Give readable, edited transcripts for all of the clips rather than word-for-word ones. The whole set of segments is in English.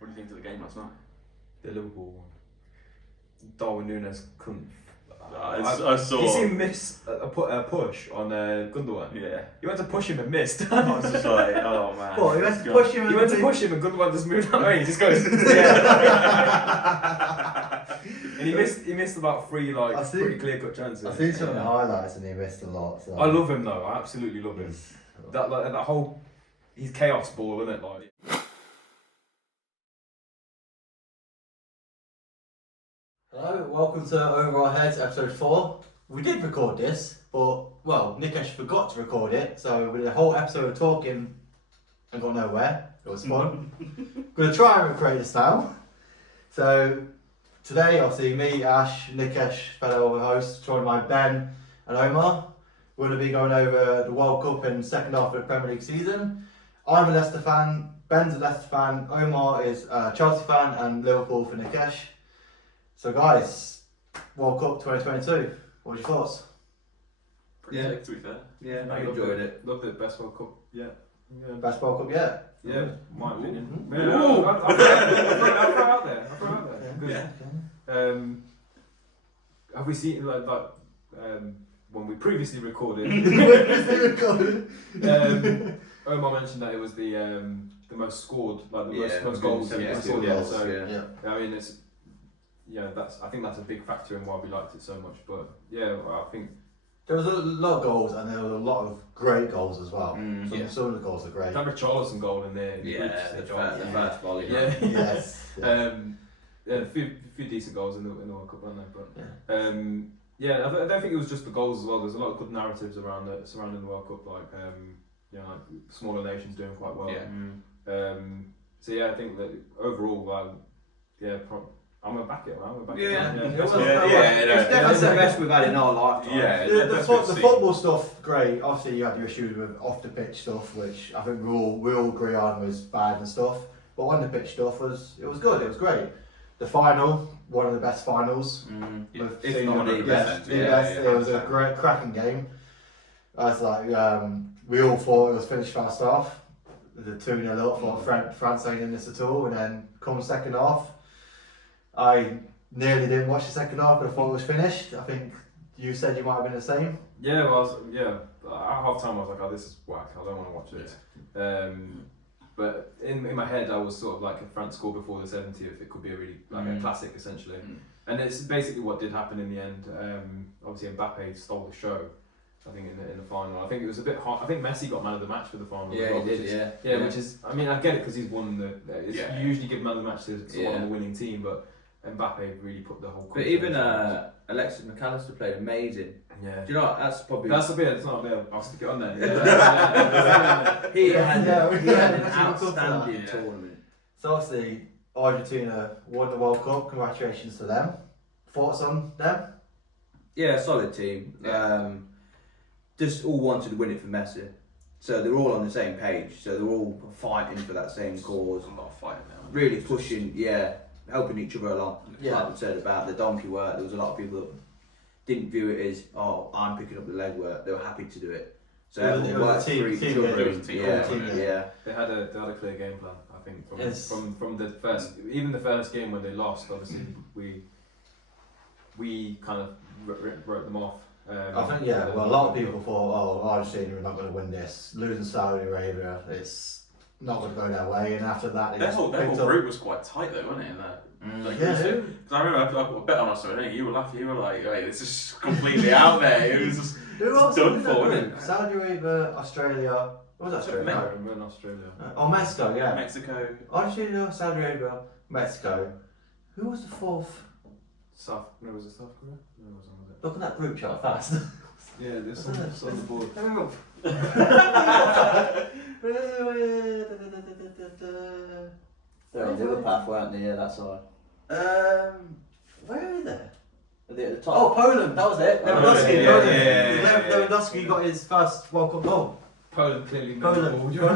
What do you think of the game last night? The Liverpool one. Darwin Núñez couldn't. I saw. Did you see him miss a push on Gundogan? Yeah. He went to push him and missed. I was just like, oh man. What, he went to push him? He went to push him and Gundogan just moved out of the way. He just goes. And he missed about three pretty clear cut chances. I've seen some of the highlights and he missed a lot. So. I love him though. I absolutely love him. That whole he's chaos ball, isn't it? Like. Hello, welcome to OverRHeads episode 4. We did record this, but well, Nikesh forgot to record it, so we did a whole episode of talking and got nowhere. It was fun. Gonna try and recreate this now. So today, obviously, me, Ash, Nikesh, fellow hosts, joined by Ben and Omar. We're going to be going over the World Cup in the second half of the Premier League season. I'm a Leicester fan, Ben's a Leicester fan, Omar is a Chelsea fan, and Liverpool for Nikesh. So guys, World Cup 2022, what are your thoughts? Pretty sick, to be fair. Yeah, I enjoyed it. Loved it. Best World Cup. Yeah. Best World Cup yet? Yeah, my opinion. Ooh. Yeah, I'll throw it out there. Yeah. Good. Have we seen when we previously recorded? Omar mentioned that it was the most scored, like the most goals. Yeah. I mean, I think that's a big factor in why we liked it so much. But yeah, I think There was a lot of goals and there were a lot of great goals as well. Some of the goals are great. that Richarlison goal in there. The first volley. Yeah. Yes. A few decent goals in the World Cup, weren't there? But I don't think it was just the goals as well. There's a lot of good narratives surrounding the World Cup, like smaller nations doing quite well. I think that overall, I'm gonna back it. It's definitely the best we've had in our lifetime. Yeah, the football stuff, great. Obviously, you had your issues with off the pitch stuff, which I think we all agree on was bad and stuff. But on the pitch stuff it was good. It was great. The final, one of the best finals. If not the best. It was a great, cracking game. We all thought it was finished first half. The 2-0 up, thought France ain't in this at all, and then come second half. I nearly didn't watch the second half, but I thought it was finished. I think you said you might have been the same. Yeah, at half time I was like, oh, this is whack, I don't want to watch it. But in my head I was sort of like, if France scored before the 70th, it could be a really a classic essentially. And it's basically what did happen in the end. Obviously Mbappe stole the show, I think, in the final. I think it was a bit hard. I think Messi got man of the match for the final. Yeah, he did. Which is, I mean, I get it because he's won you usually give man of the match to someone on the winning team, but Mbappe really put the whole. But even Alexis McAllister played amazing. Yeah. Do you know what? That's probably. That's a bit. It's not a bit. I'll stick it on there. He had an outstanding tournament. So obviously Argentina won the World Cup. Congratulations to them. Thoughts on them? Yeah, solid team. Just all wanted to win it for Messi. So they're all on the same page. So they're all fighting for that same cause. A lot of fighting now. Really pushing, helping each other along. Like we said about the donkey work, there was a lot of people that didn't view it as, oh, I'm picking up the leg work. They were happy to do it. So everyone worked for each other. They had a clear game plan. I think from the first game when they lost. Obviously, we kind of wrote them off. I think a lot of people thought, Argentina are not going to win this. Losing Saudi Arabia, it's not going to go their way. And after that, their whole group was quite tight though, wasn't it? Because I remember I bet on us, so you were laughing. You were like, "Hey, this is completely out there." It was just done for, wasn't it? Saudi Arabia, Australia. What was Australia? No, Australia. Mexico, yeah. Mexico. Argentina, Saudi Arabia, Mexico. Who was the fourth? Was it South Korea? No, it wasn't. Look at that group chart fast. Yeah, there's some on the board. They're on the other path, weren't they? Yeah, that's all. Where are they? Are they at the top? Oh, Poland, that was it. Lewandowski. Lewandowski got his first World Cup goal. Poland clearly. Poland, yeah.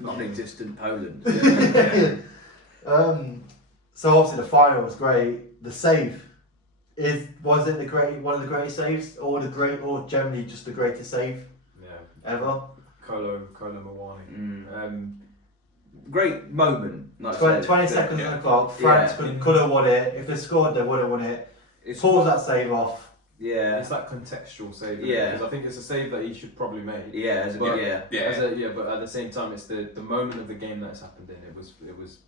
Non-existent Poland. So obviously the final was great. The save was it one of the greatest saves, or generally just the greatest save ever? Kolo Muani. Great moment. 20 seconds on the clock. France could have won it. If they scored, they would have won it. Pulls that save off. Yeah. It's that contextual save. Yeah. Because I think it's a save that he should probably make. Yeah. But at the same time, it's the moment of the game that's happened in. It was.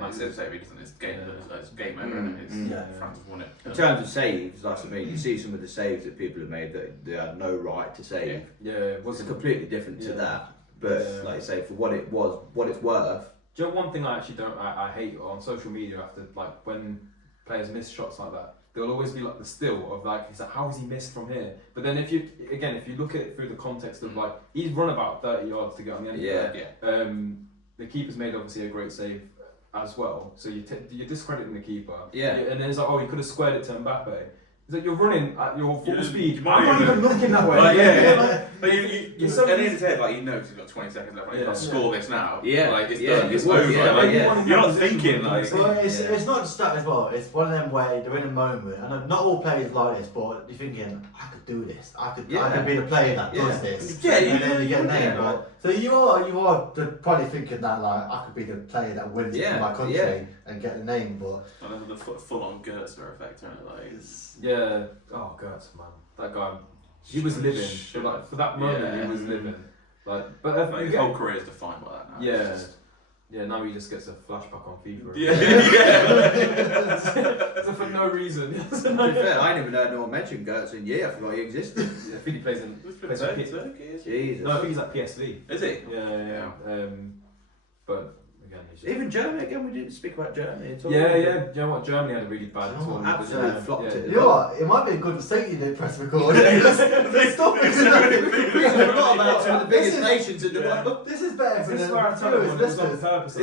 Massive save, it's game over, and France have won it. In terms of saves, like I mean, you see some of the saves that people have made that they had no right to save. It was completely different to that. But like I say, for what it's worth. Do you know one thing I actually don't? I hate on social media after when players miss shots like that. There'll always be the still of it's how has he missed from here? But then if you look at it through the context of he's run about 30 yards to get on the end of it. The keeper's made obviously a great save as well, so you're discrediting the keeper. And then it's you could have squared it to Mbappe. It's like you're running at your full speed. I'm not even looking that way. But you're so at the end of the day, he knows he's got 20 seconds left. He's got to score this now. It's done. It's over. You're not thinking it's not just that as well. It's one of them where they're in a moment, and not all players like this, but you're thinking, I could do this. I could be the player that does this. And then you get named, right? So you are probably thinking that I could be the player that wins for my country and get the name, but the full-on Gertzer effect, isn't it? Oh, Gertz, man, that guy. He was living for that moment. He was living. But his whole career is defined by that now. Now he just gets a flashback on FIFA. So for no reason. To be fair, I never heard no one mention Gertz in I forgot he existed. I think he plays in. Jesus. No, I think he's at PSV. Is he? Yeah. But again, even Germany again. We didn't speak about Germany at all. Yeah. Do you know what? Germany had a really bad tournament. Absolutely flopped it. You know what? It might be a good mistake you didn't press record. Stop it. We forgot about some of the biggest nations in the world. This is better This is where I tell you it was on purpose.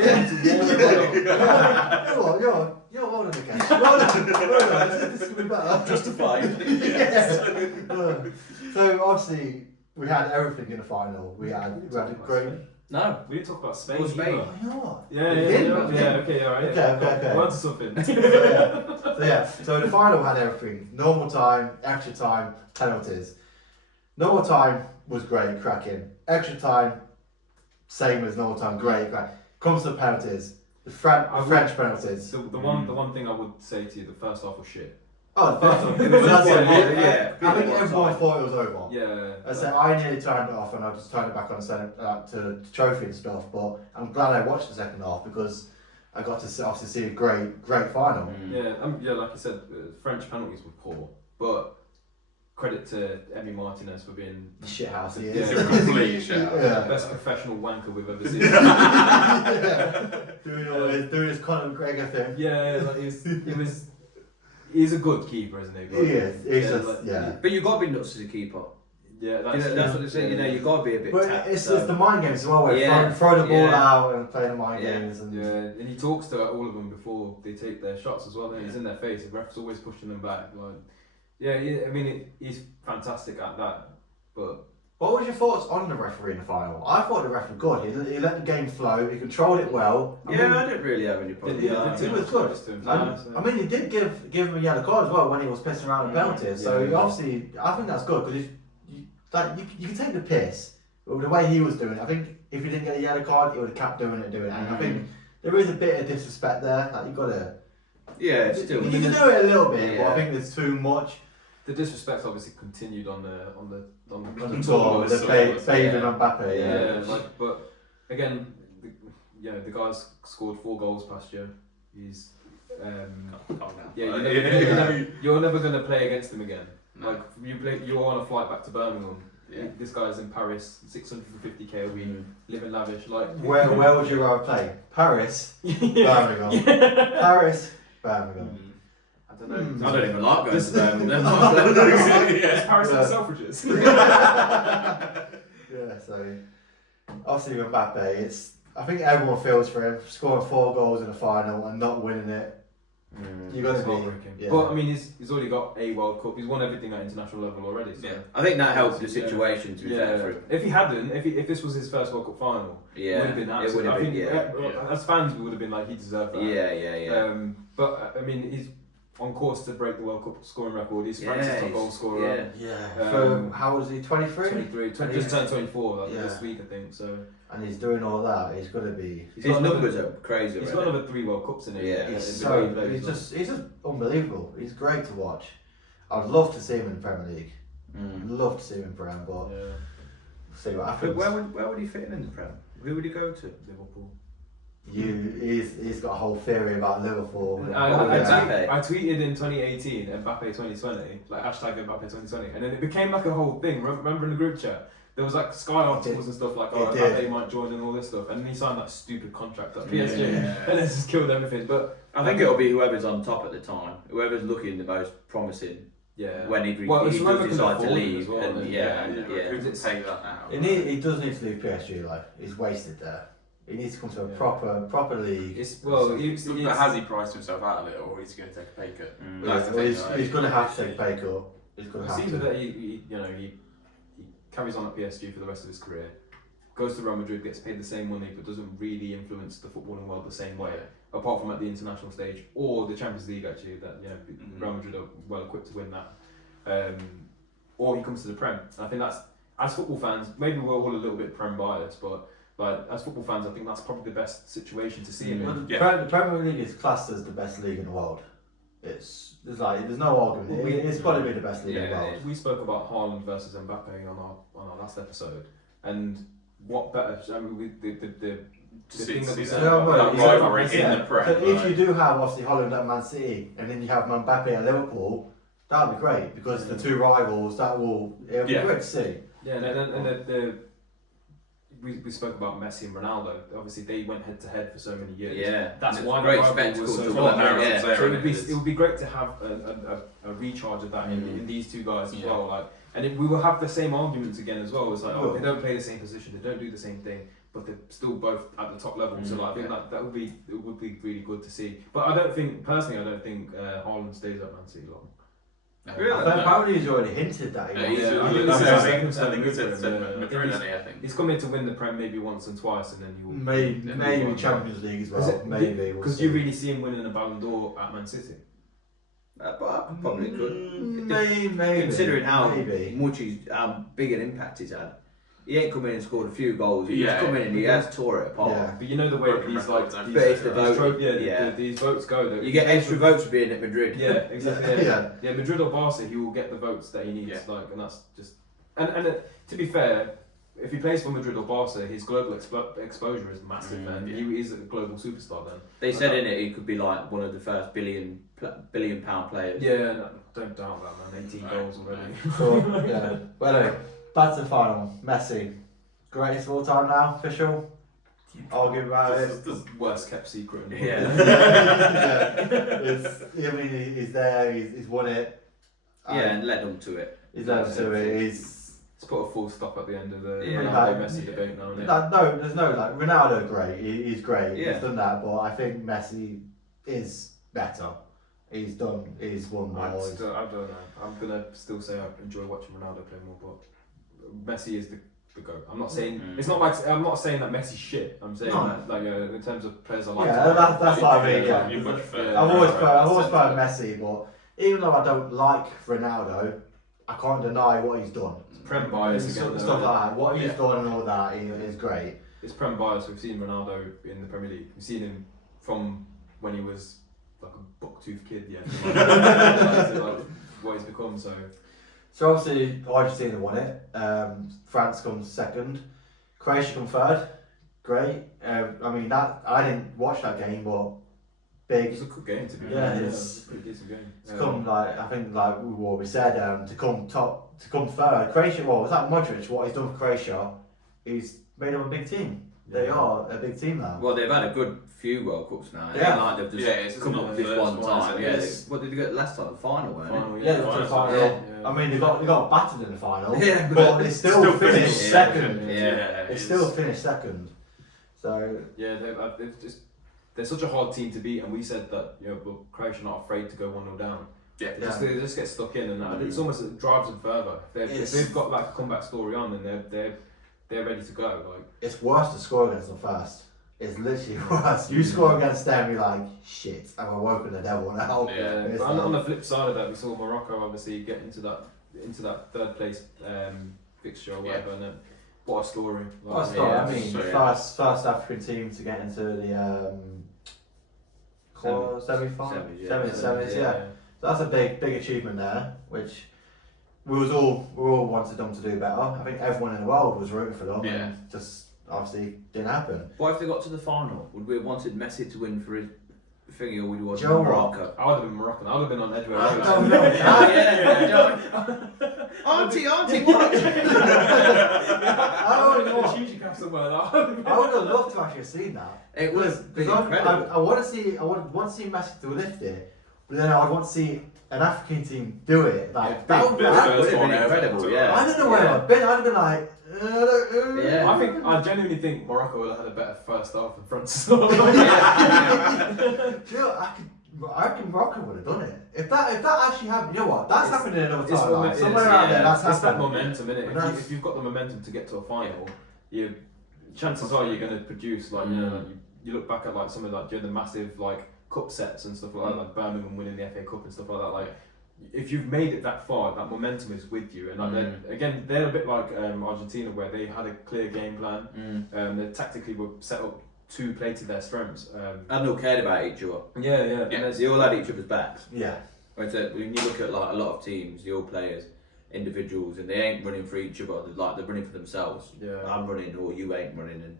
You're one of the cash. This is going to be better. Justified. So obviously we had everything in the final. We had a great. No, we didn't talk about Spain. Or Spain. You know what? Okay, alright. Okay. We're onto something. So the final had everything. Normal time, extra time, penalties. Normal time was great, cracking. Extra time, same as normal time, great, cracking. Comes to the penalties. The French penalties. The one thing I would say to you, the first half was shit. Oh, the first one. I think everyone thought it was over. Yeah. I nearly turned it off and I just turned it back on to the trophy and stuff. But I'm glad I watched the second half because I got to obviously see a great final. Like I said, French penalties were poor, but credit to Emi Martinez for being the shithouse he is. Complete shithouse. Best professional wanker we've ever seen. Doing his Conor McGregor thing. He's a good keeper, isn't he? He is. But you've got to be nuts as a keeper. Yeah, that's what they say. You've got to be a bit. But it's the mind games as well. Where throw the ball out and play the mind games. And he talks to all of them before they take their shots as well. He's in their face. The ref's always pushing them back. I mean, he's fantastic at that. But what was your thoughts on the referee in the final? I thought the ref was good. He let the game flow. He controlled it well. I didn't really have any problems. He was good. I mean, he did give him a yellow card as well when he was pissing around the penalties. So obviously, I think that's good because you can take the piss, but the way he was doing it, I think if he didn't get a yellow card, he would have kept doing it. And I think there is a bit of disrespect there. You got to. Yeah, still. You can do it a little bit, but I think there's too much. The disrespect obviously continued on the tour. The Baven and Mbappe. But again, the guy's scored 4 goals past year. He's you're never going to play against him again. No. You're on a flight back to Birmingham. This guy's in Paris, 650k a week, living lavish. Where would you rather play? Paris, Birmingham. Paris, Birmingham. I don't know. I don't even like going to Birmingham. Paris and Selfridges. So obviously with Mbappe, I think everyone feels for him scoring 4 goals in the final and not winning it. You got to be. But I mean, he's already got a World Cup. He's won everything at international level already. So. I think that helped the situation. To be fair for him. If he hadn't, if this was his first World Cup final, it would have been absolutely. I think as fans we would have been like he deserved that. Yeah. But I mean, on course to break the World Cup scoring record. He's France's top goal scorer. For how old is he? 23. 23, just turned 24 this week, I think. So. And he's doing all that. He's gonna be. His numbers are crazy. He's got another 3 World Cups in it. Yeah, he's just unbelievable. He's great to watch. I'd love to see him in the Premier League. Love to see him in Prem, but we'll see what happens. But where would he fit in the Prem? Who would he go to? Liverpool. He's got a whole theory about Liverpool. I tweeted in 2018 Mbappe 2020, like hashtag Mbappe 2020, and then it became like a whole thing. Remember in the group chat, there was like Sky articles and stuff like, Mbappe might join and all this stuff, and then he signed that stupid contract at PSG, and it's just killed everything. But I think it'll be whoever's on top at the time, whoever's looking the most promising. Yeah. When he does decide to leave, well, and who could take that now? He does need to leave PSG. Like he's wasted there. He needs to come to a proper league. But has he priced himself out a little, or is he going to take a pay cut? He's going to have to take a pay cut. He's going to have to. It's either that he carries on at PSG for the rest of his career, goes to Real Madrid, gets paid the same money, but doesn't really influence the footballing world the same way, apart from at the international stage or the Champions League. Actually, that Real Madrid are well equipped to win that. Or he comes to the Prem. And I think that's, as football fans, maybe we're all a little bit Prem biased, but like as football fans, I think that's probably the best situation to see him in. The Premier League is classed as the best league in the world. There's no argument. It's probably the best league in the world. We spoke about Haaland versus Mbappe on our last episode, and what better? I mean, the thing that we said about rivalry in the Prem. So if you do have obviously Holland at Man City, and then you have Mbappe at Liverpool, that would be great because the two rivals. It'll be great to see. Yeah, and we spoke about Messi and Ronaldo. Obviously, they went head to head for so many years. Yeah, that's why the rivalry was so strong. So it would be great to have a recharge of that in these two guys as well. Like, and we will have the same arguments again as well. It's like, they don't play the same position, they don't do the same thing, but they're still both at the top level. So like, I think that would be really good to see. But I don't think Haaland stays at Man City long. Really? Apparently he's already hinted that I think he said Madrid, I think. He's come in to win the Prem maybe once and twice, and then you'll maybe Champions League as well. Maybe because you really see him winning a Ballon d'Or at Man City. But probably could. Maybe considering how big an impact he's had. He ain't come in and scored a few goals. He's come in and he has tore it apart. Yeah. But you know the way these these votes go. You get extra votes for being at Madrid. Yeah, exactly. Yeah, Madrid or Barca, he will get the votes that he needs. Yeah. Like, and that's just. And to be fair, if he plays for Madrid or Barca, his global exposure is massive, and he is a global superstar. Then they said in it he could be like one of the first billion pound players. Yeah, no, don't doubt that, man. 18 goals already. So, yeah. Well, anyway, back to the final. Messi, greatest of all time now, official. Argue about it. The worst kept secret. He's there. He's won it. And led them to it. He's led them to it. He's put a full stop at the end of the Messi debate now. No, there's no like Ronaldo. Great, he's great. Yeah. He's done that, but I think Messi is better. He's won more. I don't know. I'm gonna still say I enjoy watching Ronaldo play more, but Messi is the GOAT. I'm not saying it's not like I'm not saying that Messi's shit. I'm saying that like in terms of players I like. Yeah, that's what I mean. Yeah. I've always preferred Messi, but even though I don't like Ronaldo, I can't deny what he's done. It's Prem bias again. Stuff like that. What he's done and all that is great. It's Prem bias. We've seen Ronaldo in the Premier League. We've seen him from when he was like a buck-toothed kid, like what he's become. So obviously Argentina won it. France comes second. Croatia come third. Great. I mean I didn't watch that game, but big. It was a good game to be fair. It's a pretty decent game. To come I think what we said, to come third. Croatia, was that Modric? What he's done for Croatia, he's made them a big team. They are a big team now. Well, they've had a good few World Cups now. Yeah. They've just come up this one time. What did they get last time? The final, weren't they? The final. Yeah. I mean, they got battered in the final, but they still finished second. They still finished second. So they're such a hard team to beat, and we said that Croatia are not afraid to go 1-0 down. They just get stuck in, and it's almost it drives them further. If they've got like a comeback story on, then they're ready to go. Like it's worse to score against them first. is literally worse. You score against them, you're like, shit, I'm woken the devil now. Yeah. But on the flip side of that, we saw Morocco obviously get into that third place fixture or whatever, and then what a story! What a story! I mean, first African team to get into the semis. Yeah. So that's a big achievement there, which we all wanted them to do better. I think everyone in the world was rooting for them, and just obviously didn't happen. What if they got to the final? Would we have wanted Messi to win for his thingy, or would we want Joe Morocco? I would have been Moroccan. I would have been on Edgware Road. Auntie, watch! I would have loved to actually have seen that. It was incredible. I want to see Messi to lift it, but then I would want to see an African team do it. Like that would have been incredible. Yeah. I don't know where I've been. I'd have been like. Yeah. I genuinely think Morocco would have had a better first half and front start. I reckon Morocco would have done it. If that actually happened, you know what? That's happened in another time. Somewhere around there, that's it's that happened. momentum, innit? If you've got the momentum to get to a final, chances are you're going to produce. Like you look back at like some of like the massive like cup sets and stuff like that, like Birmingham winning the FA Cup and stuff like that. Like if you've made it that far, that momentum is with you. And like they're a bit like Argentina, where they had a clear game plan. They tactically were set up to play to their strengths. And they all cared about each other. Yeah. They all had each other's backs. Yeah. When you look at like a lot of teams, the all players, individuals, and they ain't running for each other. They're running for themselves. Yeah. I'm running, or you ain't running, and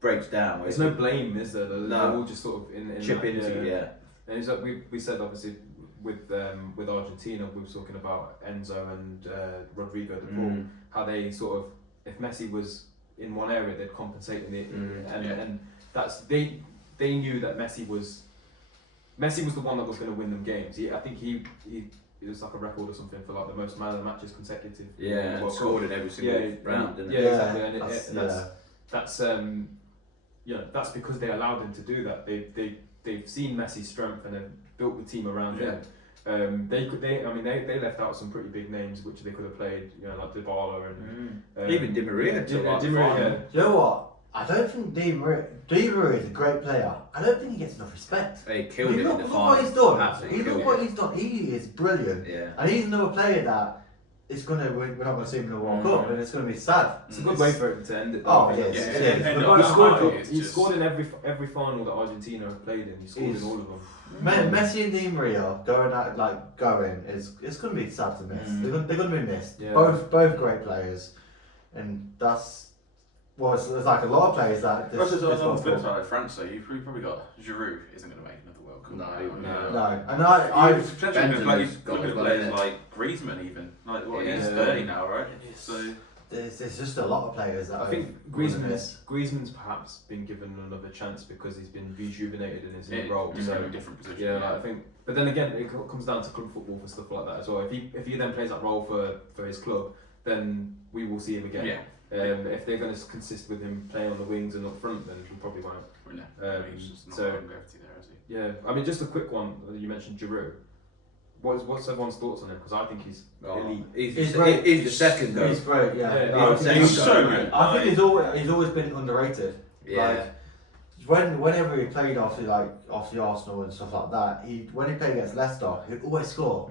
breaks down. There's no blame, is there? They're all just sort of in chip into yeah. And it's like we said obviously with Argentina, we were talking about Enzo and Rodrigo de Paul, how they sort of, if Messi was in one area, they'd compensate in it, and that's they knew that Messi was the one that was going to win them games. I think he it was like a record or something for like the most man of the matches consecutive. Yeah, and scored in every single round, didn't yeah, it? exactly. And that's because they allowed him to do that. They've seen Messi's strength and they've built the team around him. They left out some pretty big names which they could have played, like Dybala and even Di Maria. Di Maria. You know what? I don't think Di Maria is a great player. I don't think he gets enough respect. He killed it in the final. Look what he's done. Absolutely Look what he's done. He is brilliant. Yeah. And he's another player that we're not going to see him in the World Cup, and it's going to be sad. It's a good way for him to end it. Oh, yes. He scored in every final that Argentina have played in. He scored in all of them. Messi and Di Maria it's going to be sad to miss. They're going to be missed. Yeah. Both great players, and that's. Well, there's like a lot of players that. On the flip side of France, though, you've probably got Giroud isn't going to make another World Cup. No. And I potentially look at players like Griezmann, even he's 30 now, right? So there's just a lot of players that I think Griezmann's perhaps been given another chance because he's been rejuvenated in his new role. So a different position. Yeah, I think. But then again, it comes down to club football for stuff like that as well. If he then plays that role for his club, then we will see him again. Yeah. If they're going to consist with him playing on the wings and up front, then he probably won't. He's just not longevity there, is he? Yeah, I mean, just a quick one. You mentioned Giroud. What's everyone's thoughts on him? Because I think he's elite. He's the second though. He's great. He's so good. I think he's always been underrated. Yeah. Whenever he played off the Arsenal and stuff like that, when he played against Leicester, he'd always score.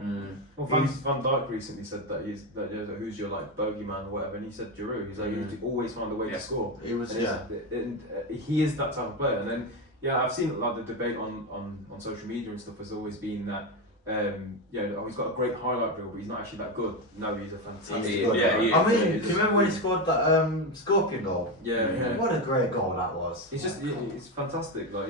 Well, Van Dijk recently said that who's your like bogeyman or whatever, and he said Giroud. He's like he always found a way to score. He was and he is that type of player. And then I've seen like the debate on social media and stuff has always been that. He's got a great highlight reel, but he's not actually that good. No, he's a fantastic. He is. Do you remember when he scored that Scorpion goal? Yeah. What a great goal that was. It's fantastic. Like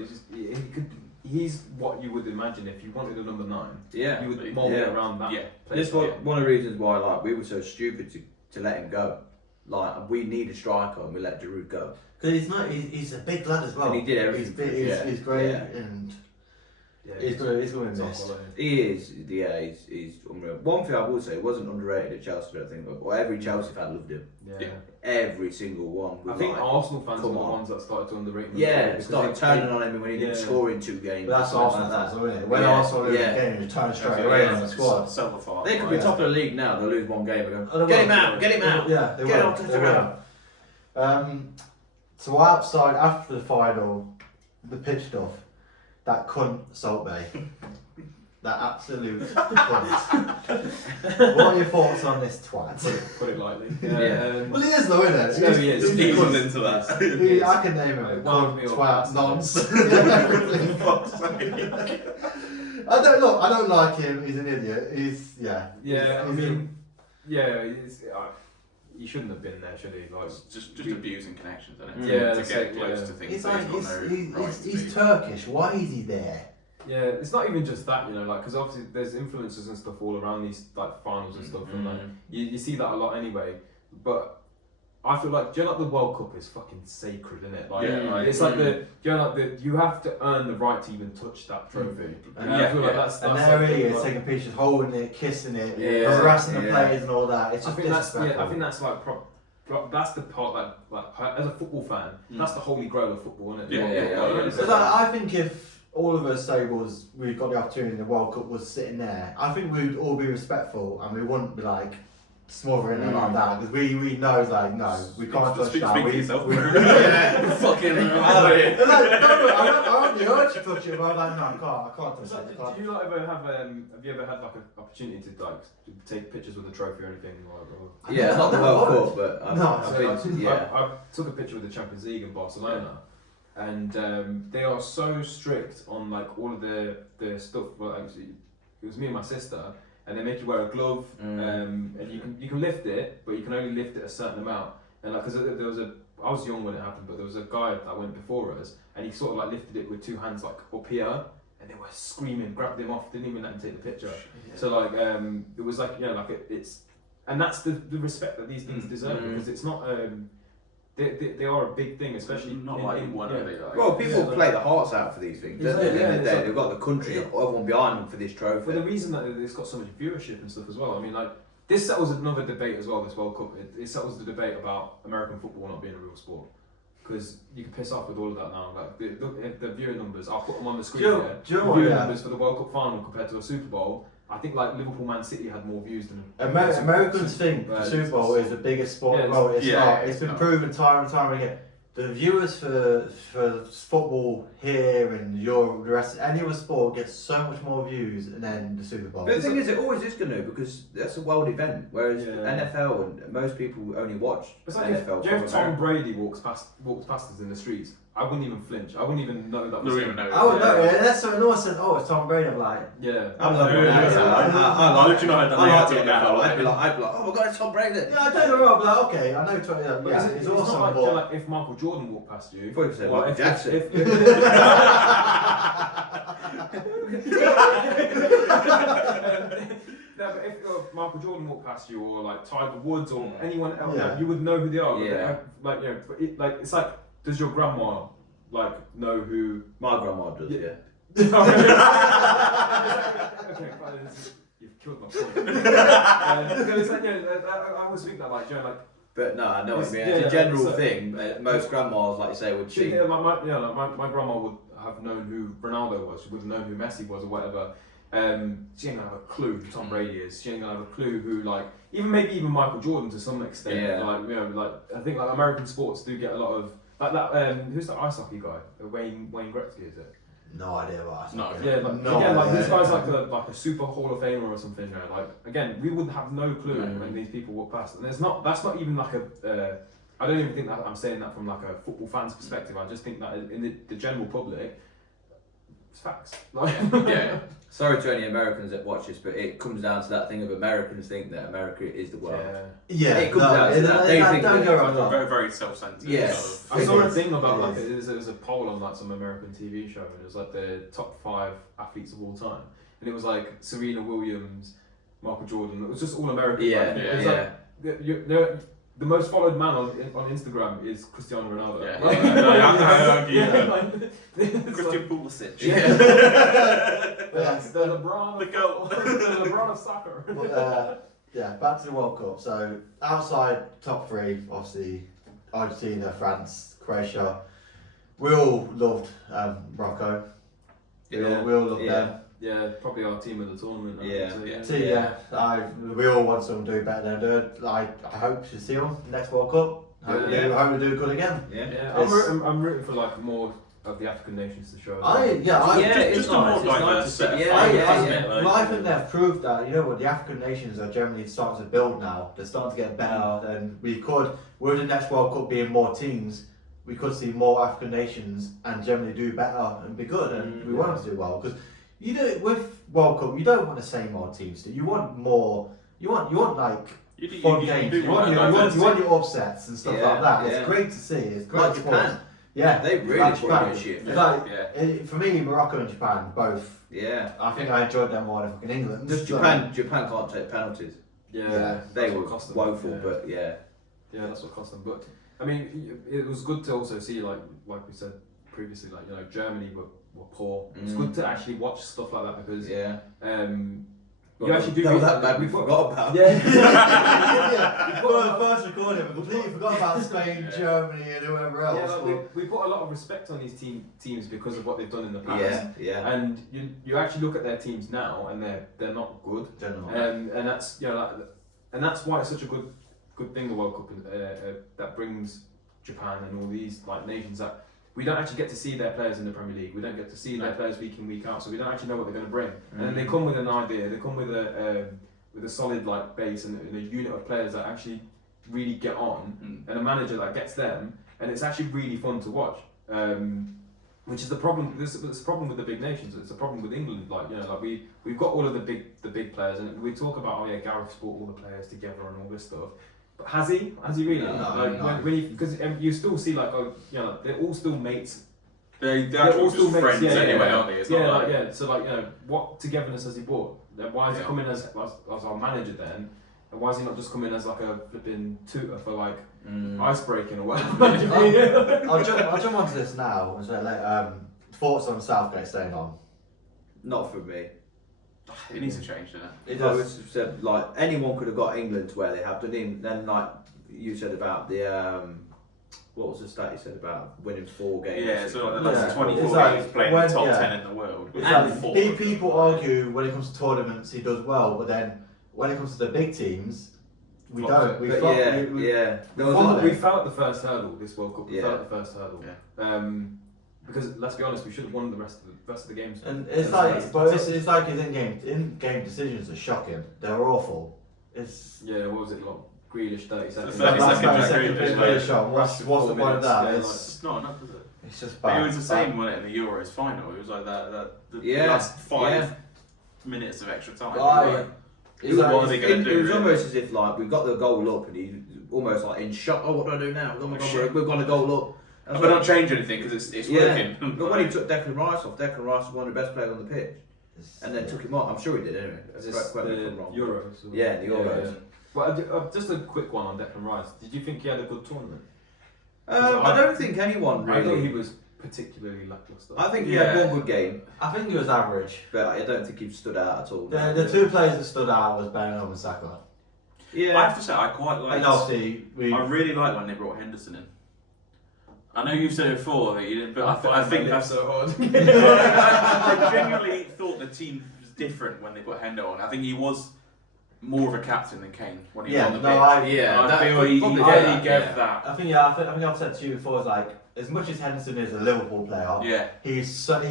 he's what you would imagine if you wanted a number 9. Yeah, you would mold it around that. This was one of the reasons why we were so stupid to let him go. Like we need a striker and we let Giroud go. Because he's a big lad as well. And he did everything. He's great and. He's going to be missed. He is, he's unreal. One thing I would say, he wasn't underrated at Chelsea, I think, but every Chelsea fan loved him. Yeah. Every single one. I think Arsenal fans were the ones that started to underrate him. Yeah, started turning on him when he didn't score in 2 games. But that's Arsenal fans, isn't it? When Arsenal lose a game, you turn straight away on the squad. They could be top of the league now, they'll lose 1 game and go, get him out! Yeah, they get off the ground. So outside after the final, the pitch stuff, that cunt Salt Bay. That absolute cunt. What are your thoughts on this twat? Put it lightly. Well, he is though, isn't it? No, he is. Just easing into that. I can name him. Wound me up. Twat, nonce. Everything. I don't like him. He's an idiot. Yeah, I mean, he shouldn't have been there, should he? Like, just abusing connections, isn't it? Yeah, to get close yeah. to things. He's that like, he's got no right to he's be. Turkish. Why is he there? yeah, it's not even just that, you know, like, because obviously there's influencers and stuff all around these like finals and stuff, and like you see that a lot anyway. But I feel like, do you know, like the World Cup is fucking sacred, isn't it? Like, it's like you have to earn the right to even touch that trophy. And I feel like that's and like, there he is, taking pictures, holding it, kissing it, harassing the players and all that. It's just disrespectful. I think that's like that's the part like as a football fan, that's the holy grail of football, isn't it? Because I think if all of us tables we've got the opportunity, the World Cup was sitting there, I think we'd all be respectful and we wouldn't be like smothering it like that, because we know, like, no, we can't touch that. Speak for yourself. Fucking I want the urge to touch it, but I'm like, no, I can't touch it. Do you like ever have you ever had like an opportunity to like to take pictures with a trophy or anything? Yeah, not the World Cup, but I took a picture with the Champions League in Barcelona, and they are so strict on like all of the stuff. Well, actually, it was me and my sister, and they make you wear a glove, and you can lift it, but you can only lift it a certain amount. And like, because I was young when it happened, but there was a guy that went before us, and he sort of like lifted it with two hands like up here, and they were screaming, grabbed him off, didn't even let him take the picture. Yeah. So like, it was like, you know, like it's, and that's the respect that these things deserve, because it's not. They are a big thing, especially not like one of the like. Well, people play the hearts out for these things, don't they? At the end of the day, they've got the country, everyone behind them for this trophy. For the reason that it's got so much viewership and stuff as well. I mean, like, this settles another debate as well, this World Cup. It settles the debate about American football not being a real sport. Because you can piss off with all of that now. Like, the viewing numbers, I'll put them on the screen here. The viewing numbers for the World Cup final compared to a Super Bowl, I think like Liverpool Man City had more views than Americans think the Super Bowl is the biggest sport. It's been proven time and time again. The viewers for football here and Europe, the rest, any other sport gets so much more views than the Super Bowl. But the thing is, it always is going to, because that's a world event. Whereas NFL and most people only watch NFL. If Tom Brady walks past us in the streets, I wouldn't even flinch. I wouldn't even know that was him. I would know. Yeah, that's so annoying. Said, "Oh, it's Tom Brady." I'm like, I'm like, I'd be like, oh my god, it's Tom Brady. Yeah, I don't know. I'm like, okay, I know. It's awesome. Not like if Michael Jordan walked past you. Before you say Michael Jackson. No, but if Michael Jordan walked past you, or like Tiger Woods, or anyone else, you would know who they are. Yeah. Like, you know, it's like, does your grandma like know who? My grandma does. Yeah. Okay, fine. You've killed my point. It's like, I always think that, like, you know, like. But no, I know what you mean. It's a general thing. Most grandmas, like you say, would see. Yeah, my grandma would have known who Ronaldo was. She would have known who Messi was, or whatever. She ain't gonna have a clue who Tom Brady is. She ain't gonna have a clue who, like, maybe even Michael Jordan to some extent. Yeah. Like, you know, like, I think like American sports do get a lot of like that. Who's the ice hockey guy? Wayne Gretzky, is it? No idea what I this guy's like a super Hall of Famer or something. You know, like, again, we would have no clue when these people walk past, and that's not even like a. I don't even think that I'm saying that from like a football fan's perspective. I just think that in the general public, it's facts. Like, Sorry to any Americans that watch this, but it comes down to that thing of Americans think that America is the world. Yeah, it comes down to that. They think don't go wrong. Very, very self-centered. Yes. I saw a thing about like it was a poll on like some American TV show, and it was like the top 5 athletes of all time, and it was like Serena Williams, Michael Jordan. It was just all American. Like, the most followed man on Instagram is Cristiano Ronaldo. Christian Pulisic. The LeBron of soccer. Back to the World Cup. So outside top 3, obviously Argentina, France, Croatia. We all loved Morocco. We all loved them. Yeah, probably our team of the tournament. We all want someone to do better than them. I hope to see them next World Cup. Hope we do good again. Yeah. I'm rooting for like more of the African nations to show. Just a more diverse set of fighters. I think they've proved that, you know what, the African nations are generally starting to build now. They're starting to get better, and with the next World Cup being more teams, we could see more African nations and generally do better and be good, and we want them to do well. Because with World Cup, you don't want the same old teams. You want more. You want like fun games. You want your upsets and stuff like that. It's great to see. It's great like Japan. Yeah, they really put good shit. For me, Morocco and Japan both. Yeah, I think I enjoyed them more than fucking England. Just Japan can't take penalties. Yeah, they were woeful, but yeah, that's what cost them. But I mean, it was good to also see, like we said previously, like, you know, Germany were poor. It's good to actually watch stuff like that because you actually do know that bad. We forgot about. First recording, we completely forgot about Spain, Germany, and whoever else. Yeah, we put a lot of respect on these teams because of what they've done in the past. Yeah. And you actually look at their teams now, and they're not good. They're not. And that's and that's why it's such a good thing, the World Cup that brings Japan and all these like nations that. We don't actually get to see their players in the Premier League. We don't get to see their players week in, week out. So we don't actually know what they're going to bring. And then they come with an idea. They come with a solid like base and a unit of players that actually really get on, and a manager that gets them. And it's actually really fun to watch. Which is the problem. It's a problem with the big nations. It's a problem with England. Like, you know, like we've got all of the big players, and we talk about Gareth's brought all the players together and all this stuff. But has he really? No. Because you still see like they're all still mates. They're all still friends anyway, aren't they? It's So like, you know, what togetherness has he brought? Why is he coming as our manager then? And why is he not just coming as like a flipping tutor for like ice breaking or whatever? I'll jump onto this now and say thoughts on Southgate staying on. Not for me. It needs to change, doesn't it? It does. Said, like, anyone could have got England to where they have done. Then, like you said about the what was the stat you said about winning 4 games? Yeah, so that's 24 games playing the top 10 in the world. People argue when it comes to tournaments he does well, but then when it comes to the big teams, we don't. We felt the first hurdle this World Cup. We felt the first hurdle. Yeah. Because let's be honest, we should have won the rest of the games. And it's like his in-game decisions are shocking. They're awful. What was it like? Grealish 30 seconds. 30 seconds shot. What's the point of that? It's not enough, is it? It's just bad. It was the same when in the Euros final. It was like the last 5 minutes of extra time. What are they going to do? It was almost as if like we got the goal up and he almost like in shock. Oh, what do I do now? Oh my God, we've got a goal up. But not change anything because it's working. But when he took Declan Rice off, Declan Rice was one of the best players on the pitch, and then took him off. I'm sure he did anyway. The Euros. Yeah, the Euros. Yeah. Well, just a quick one on Declan Rice. Did you think he had a good tournament? I don't think anyone really. I thought he was particularly lackluster. I think he had one good game. I think he was average, but I don't think he stood out at all. The 2 players that stood out was Bellingham and Saka. Yeah, I have to say I quite like. And obviously, I really like when they brought Henderson in. I know you've said it before that you didn't, but I think that's so hard. I genuinely thought the team was different when they put Hendo on. I think he was more of a captain than Kane when he was on the pitch. I feel he gave that. I think I've said to you before. It's like as much as Henderson is a Liverpool player, he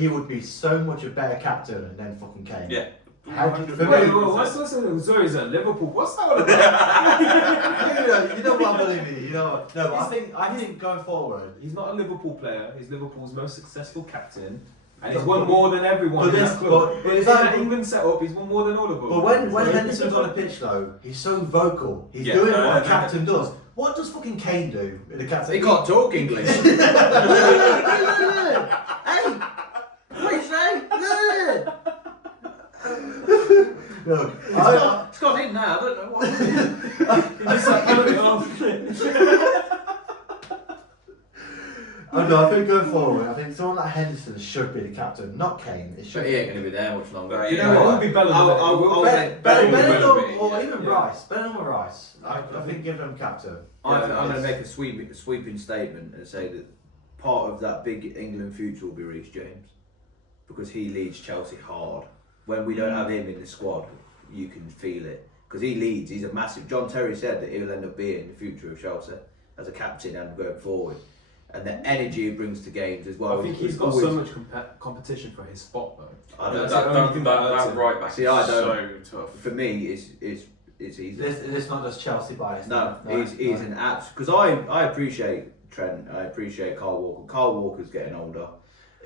would be so much a better captain than fucking Kane. Yeah. Sorry, is that Liverpool? What's that all about? You don't want to believe me. No, but I think going forward, he's not a Liverpool player. He's Liverpool's most successful captain, and he's won more than everyone. But in that England setup, he's won more than all of them. But when Henderson's on the pitch, though, he's so vocal. He's doing what a captain does. What does fucking Kane do? The captain. He can't talk English. Hey, what do you say? Look, it's gone in now. I don't know what. I think going forward, I think someone like Henderson should be the captain, not Kane. It should. But he ain't going to be there much longer. You know what? It would be Bellingham. Bellingham or even Rice. Bellingham or Rice. I think give them captain. I'm going to make a sweeping statement and say that part of that big England future will be Reece James, because he leads Chelsea hard. When we don't have him in the squad, you can feel it. Because he leads, he's a massive... John Terry said that he'll end up being the future of Chelsea. as a captain and going forward. And the energy he brings to games as well. I think he's got so much competition for his spot though. That right back See, I is don't. so tough. For me, it's easy. It's not just Chelsea bias. No, he's an abs. Because I appreciate Trent. I appreciate Kyle Walker. Kyle Walker's getting older.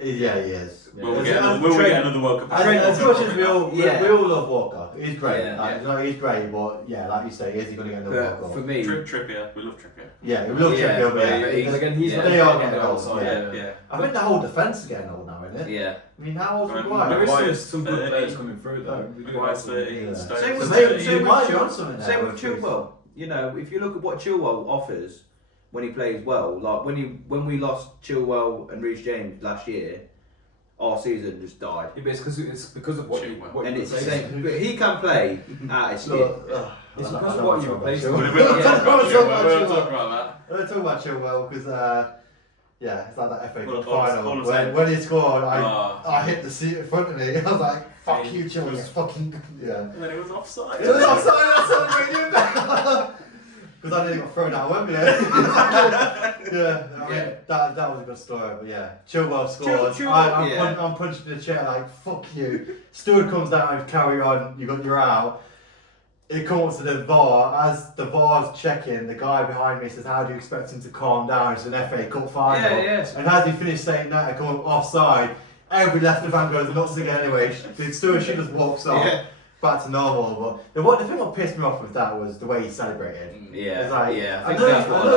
Yeah, he is. Will we get another World Cup? As much as we all love Walker, he's great. Yeah, he's great, but like you say, is he going to get another World Cup? For me, Trippier, we love Trippier. Yeah, we love Trippier, but again, he's they are getting old. Yeah. I think the whole defence is getting old now, isn't it? Yeah. I mean, how old's There Maguire? is some good players coming through though. Maguire's 30, Stones Same with 30. You might be on something there. Same with Chilwell. You know, if you look at what Chilwell offers when he plays well, like when we lost Chilwell and Reece James last year, our season just died. Yeah, but it's because of what And you it's the same, but he can play out his skin. It's because of what you replaced him We'll with. talk about that. Let's talk about Chilwell because it's like that FA Cup Well, final honestly. when he scored. I hit the seat in front of me. I was like, "Fuck you, Chilwell! You fucking yeah." And then it was offside. It was offside. That's what made you better. Because I nearly got thrown out of Wembley. I mean, that was a good story, but yeah. Chilwell scores. I'm punching the chair like, fuck you. Steward comes down, carry on, you're out. It comes to the VAR. As the VAR's checking, the guy behind me says, how do you expect him to calm down? It's an FA Cup final. And as he finished saying that, I come offside. Every Leicester fan goes nuts again anyway. The Steward should just walks off. Back to normal, but the thing that pissed me off with that was the way he celebrated. Yeah, like, I I know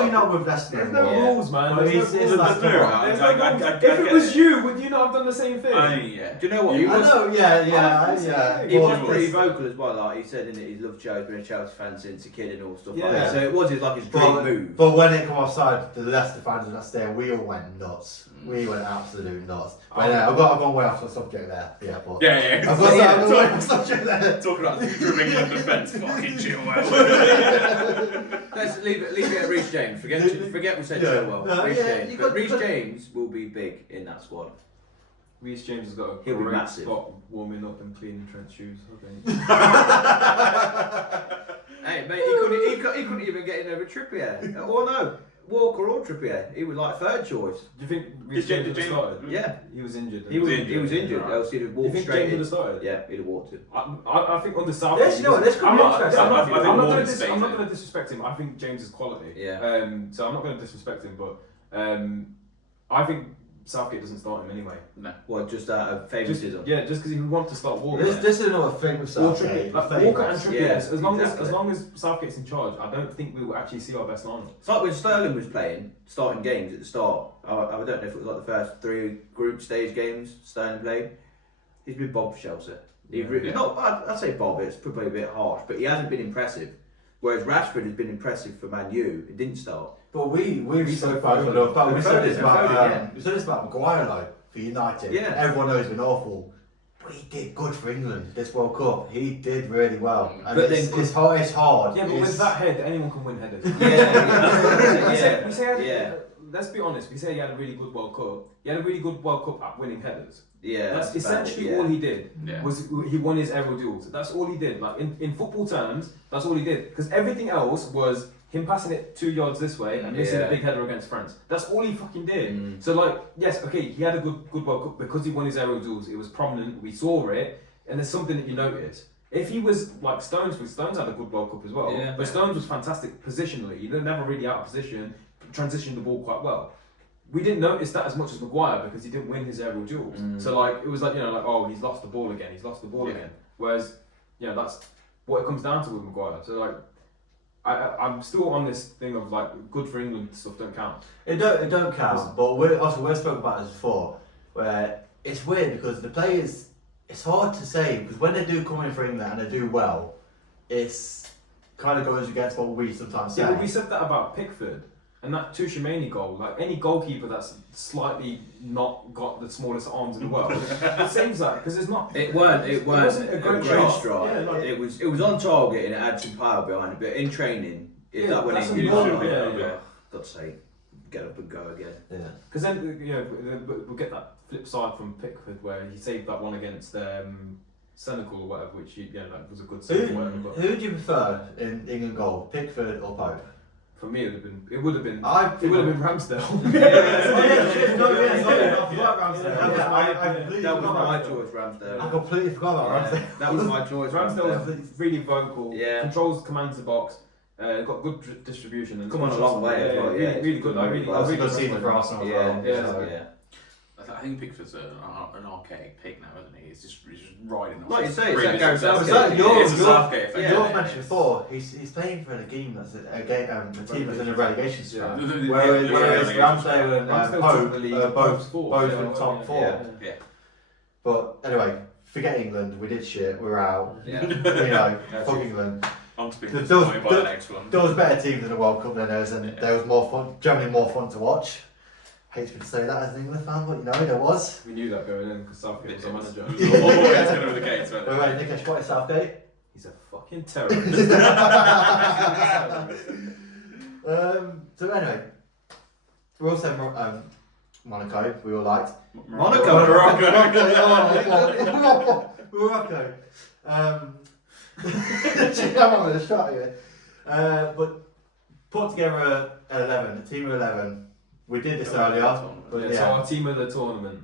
you're not with Leicester There's anymore. no rules, man. But There's it's no like, rules. come on. There's no rules. If it was you, would you not have done the same thing? Yeah. Do you know what? I know, yeah. He was pretty vocal as well. Like he said in it, he's loved Chelsea, been a Chelsea fan since a kid and all stuff like that. So it was like his dream move. But when it came offside, the Leicester fans were not there. We all went nuts. We went absolute nuts. But I've gone way off the subject there. Yeah, but Yeah. I've gone way off the subject there. Talking about the future of England defence, fucking Chilwell. Let's leave it at Reece James. Forget we said Chilwell. Reece James. But Reece James will be big in that squad. Reece James has got a He'll be great massive. spot warming up and cleaning Trent's shoes. Okay. Hey mate, he couldn't even get in over Trippier. Or no, Walker or Trippier. He was like third choice. Do you think Reece James would have started? Yeah. He was injured. He was injured. Right. Else he'd have You walked think straight James would in. have started? Yeah, he'd have walked it. I think on the South. This could be interesting. I'm not I going to disrespect him. I think James is quality. Yeah. So I'm not going to disrespect him, but I think Southgate doesn't start him anyway. No. Well, just out of favouritism. Just because he would want to start Walker. This is another thing with Southgate. Walker and Trippier. Yeah, As long as Southgate's in charge, I don't think we will actually see our best lineup. It's like when Sterling was starting games at the start. I don't know if it was like the first 3 group stage games Sterling played. He's been Bob for Chelsea. I'd say Bob, it's probably a bit harsh, but he hasn't been impressive. Whereas Rashford has been impressive for Man U. It didn't start. But we've said this about Maguire though for United. Yeah. Everyone knows he's been awful. But he did good for England this World Cup. He did really well. And But it's hard. Yeah, but with that head, anyone can win headers. Let's be honest. We say he had a really good World Cup. He had a really good World Cup at winning headers. Yeah. That's essentially all he did. Yeah. Was he won his aerial duels. That's all he did. Like in football terms, that's all he did. Because everything else was him passing it 2 yards this way and missing a big header against France. That's all he fucking did. So like, yes, okay, he had a good World Cup because he won his aerial duels. It was prominent. We saw it, and there's something that you notice. If he was like Stones had a good World Cup as well. Yeah. But Stones was fantastic positionally. He was never really out of position. Transitioned the ball quite well. We didn't notice that as much as Maguire because he didn't win his aerial duels. So like it was like oh, he's lost the ball again. Again. Whereas that's what it comes down to with Maguire. So like I'm still on this thing of like good for England stuff don't count. It don't count. But we've spoken about this before, where it's weird because the players. It's hard to say because when they do come in for England and they do well, it's kind of goes against what we sometimes say. Yeah, but we said that about Pickford. And that Tuchemani goal, like any goalkeeper that's slightly not got the smallest arms in the world, saves that because it's not. It wasn't a great strike. Yeah, like, it was on target and it had some power behind it. But in training, God's sake, get up and go again. Yeah. Because then we'll get that flip side from Pickford where he saved that one against Senegal or whatever, which was a good save. Who do you prefer in England goal, Pickford or Pope? for me, it would have been I Ramsdale. That was my choice, Ramsdale. I completely forgot about Ramsdale. That was my choice. Ramsdale was really vocal, Yeah. commands the box, got good distribution, and Come on a long way as well. Yeah, really good. I really good season for Arsenal. Yeah. I think Pickford's an archaic pig now, isn't he? He's just riding. Like you say, it's previous that Gareth success. Southgate. It's a Southgate effect. You've mentioned before, he's playing for a team that's a team that's in a relegation strike. Whereas Ramsdale and Pope are both in the top four. Yeah. But anyway, forget England, we did shit, we're out. Yeah. Fuck England. On to being There disappointed by the next one. was better teams in the World Cup than us, and there was more fun, generally more fun to watch. Hate to say that as an England fan, but there was. We knew that going in because Southgate was our manager. Always going to be the case, weren't Wait, Nikesh, what is Southgate? He's a fucking terrorist. So anyway, we also Monaco, we all liked. Monaco. Morocco. I'm on the shot here. But put together a 11, a team of 11. We did this earlier. But So our team of the tournament.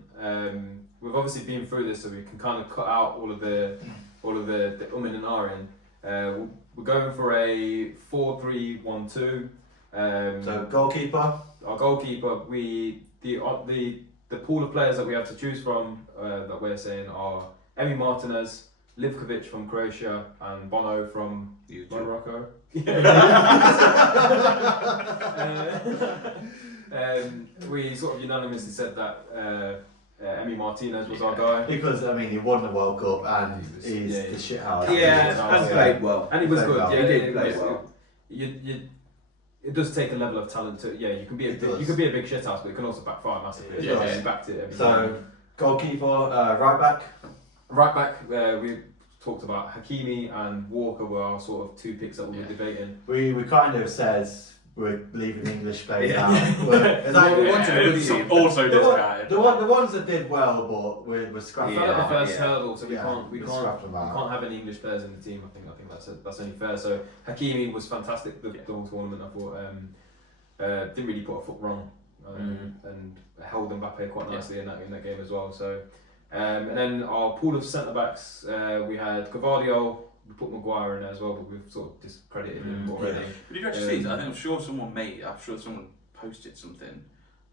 We've obviously been through this, so we can kind of cut out all of the in and ahhing. We're going for a 4-3-1-2. So goalkeeper. Our goalkeeper, the pool of players that we have to choose from that we're saying are Emi Martinez, Livkovic from Croatia, and Bono from Morocco. We sort of unanimously said that Emi Martinez was our guy. Because, he won the World Cup and he's the shithouse. And played well. And he was good. Well. Yeah, He did play well. It does take a level of talent to. Yeah, you can be a big shithouse, but it can also backfire massively. It does. He backed it. So goalkeeper, right back. Right back, we talked about Hakimi and Walker were our sort of two picks that we were debating. We kind of says we're leaving English players out. Also discounted. The ones that did well, but we're scrapping The out. first hurdle, so we scrapped them out. can't have any English players in the team. I think that's only fair. So Hakimi was fantastic the whole tournament. I thought didn't really put a foot wrong and held Mbappe quite nicely in that game as well. So and then our pool of centre backs, we had Gvardiol. We put Maguire in there as well, but we've sort of discredited him already. But did you actually see? I'm sure someone posted something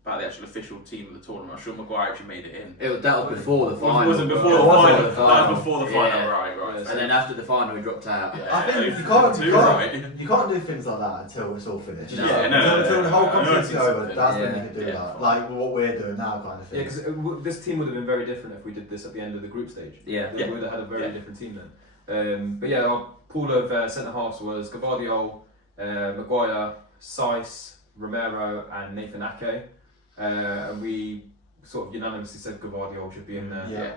about the actual official team of the tournament. I'm sure Maguire actually made it in. That was before the final. Was it before the final? That was before the final, right. And then after the final, he dropped out. I think you can't do things like that until it's all finished. Until the whole competition's over, that's when you can do that. Like what we're doing now, kind of thing. Yeah, because this team would have been very different if we did this at the end of the group stage. We would have had a very different team then. But yeah, our pool of centre halves was Gvardiol, Maguire, Saiss, Romero, and Nathan Ake. And we sort of unanimously said Gvardiol should be in there.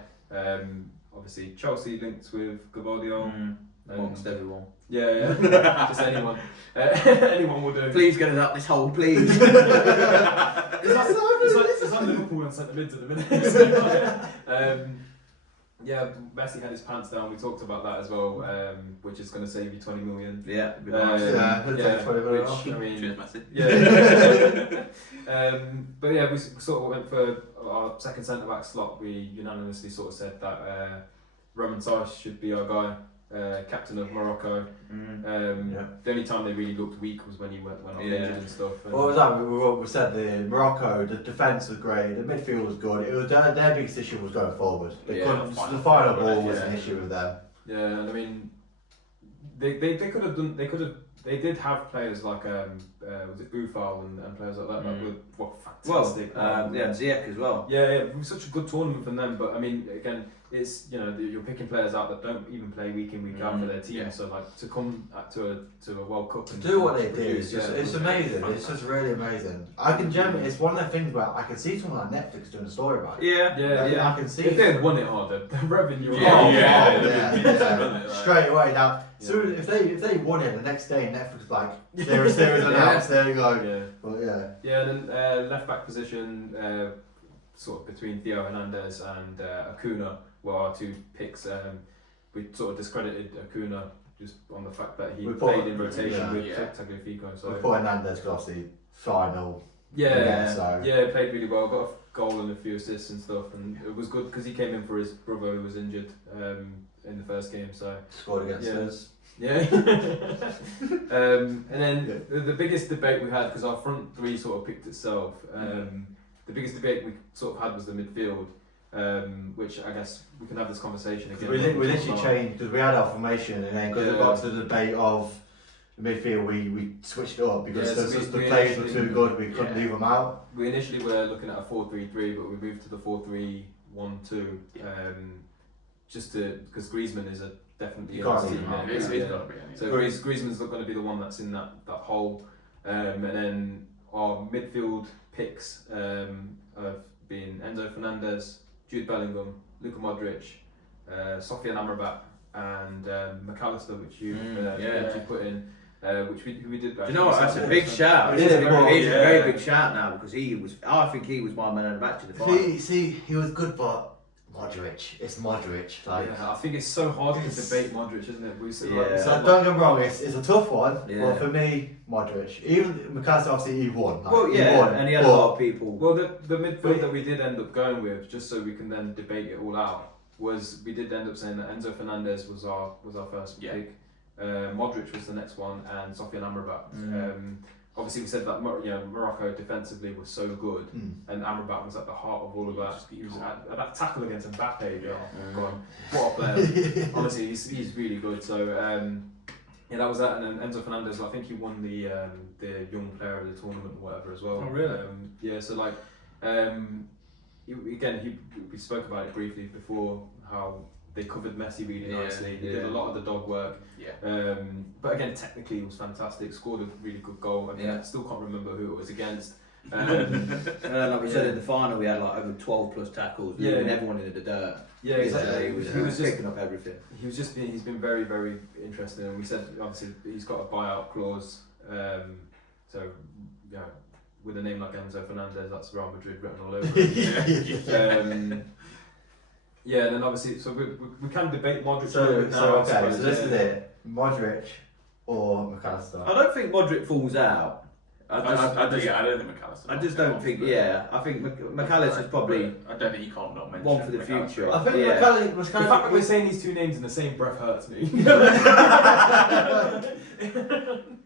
Obviously, Chelsea linked with Gvardiol. Amongst everyone. Yeah. Just anyone. Anyone will do. Please get us out this hole, please. It's like Liverpool and centre mids at the minute. Yeah, Messi had his pants down. We talked about that as well, which is going to save you 20 million. Yeah, which, Cheers, Messi. But yeah, we sort of went for our second centre back slot. We unanimously sort of said that Roman Saiss should be our guy, captain of Morocco. The only time they really looked weak was when he went off injured and stuff. And what was that? We said the Morocco, the defence was great, the midfield was good. It was their biggest issue was going forward. The final ball was an issue with them. Yeah, and I mean, they could have done. They did have players like was it Boufal and players like that that were fantastic. Ziyech as well. Yeah, it was such a good tournament for them. But I mean, again, it's you're picking players out that don't even play week in week out for their team. So like to come to a World Cup and do what they do, it's amazing. It's just really amazing. I can it's one of the things where I can see someone like Netflix doing a story about it. Yeah. I can see. If they had won it harder, the revenue. Straight away now. So if they won it the next day, Netflix like series announced. There you go. Yeah, and then left back position, sort of between Theo Hernandez and Acuna were our two picks. We sort of discredited Acuna just on the fact that he We played put- in rotation with yeah. Tagliafico. So We put Hernandez because obviously final. yeah, so he played really well. Got a goal and a few assists and stuff, and it was good because he came in for his brother who was injured in the first game. So scored against Yeah. us. yeah. And then the biggest debate we had, because our front three sort of picked itself. The biggest debate we sort of had was the midfield, which I guess we can have this conversation again. We literally changed because we had our formation, and then because we got to the debate of the midfield, we switched it up because Yeah, so the we players were initially- too good. We couldn't yeah. leave them out. We initially were looking at a 4-3-3, but we moved to the 4-3-1-2, just to because Griezmann is definitely You in can't the leave team. him out. Yeah, It's yeah. got to be. Anyway. So Griezmann's not going to be the one that's in that hole, and then our midfield picks have been Enzo Fernandez, Jude Bellingham, Luka Modric, Sofyan Amrabat, and McAllister, which you put in, which we did. Do you know what? That's a big shout. Yeah, It's a yeah. very big shout now because I think he was my man of the match in the final. See, he was good, but Modric, it's Modric. Like, Yeah, I think it's so hard to debate Modric, isn't it? We said, Yeah. so don't get me wrong, it's a tough one. Yeah. But for me, Modric. Even McAllister, obviously, he won. Like, Well, he yeah, won, and he had a but- lot of people. Well, the midfield that we did end up going with, just so we can then debate it all out, was we did end up saying that Enzo Fernandez was our first pick, Modric was the next one, and Sofyan Amrabat. Obviously, we said that Morocco defensively was so good, and Amrabat was at the heart of all of that. He was at that tackle against Mbappe. God, what a player! Honestly, he's really good. So yeah, that was that. And then Enzo Fernandez, I think he won the young player of the tournament or whatever as well. Oh, really? Yeah. So like, we spoke about it briefly before how they covered Messi really nicely. He did a lot of the dog work. Yeah. But again, technically, he was fantastic. Scored a really good goal. I mean, I still can't remember who it was against. Like we said in the final, we had like over 12 plus tackles, leaving everyone in the dirt. Yeah, exactly. He was just picking up everything. He's been very, very interesting. And we said obviously he's got a buyout clause. So yeah, with a name like Enzo Fernandez, that's Real Madrid written all over it. Yeah, and then obviously, so we can debate Modric a little bit now. So this is it. Modric or McAllister. I don't think Modric falls out. I don't think McAllister. I just don't think. Yeah, I think McAllister's probably. I don't think you can't not mention one for the future. I think Yeah. The fact that we're saying these two names in the same breath hurts me.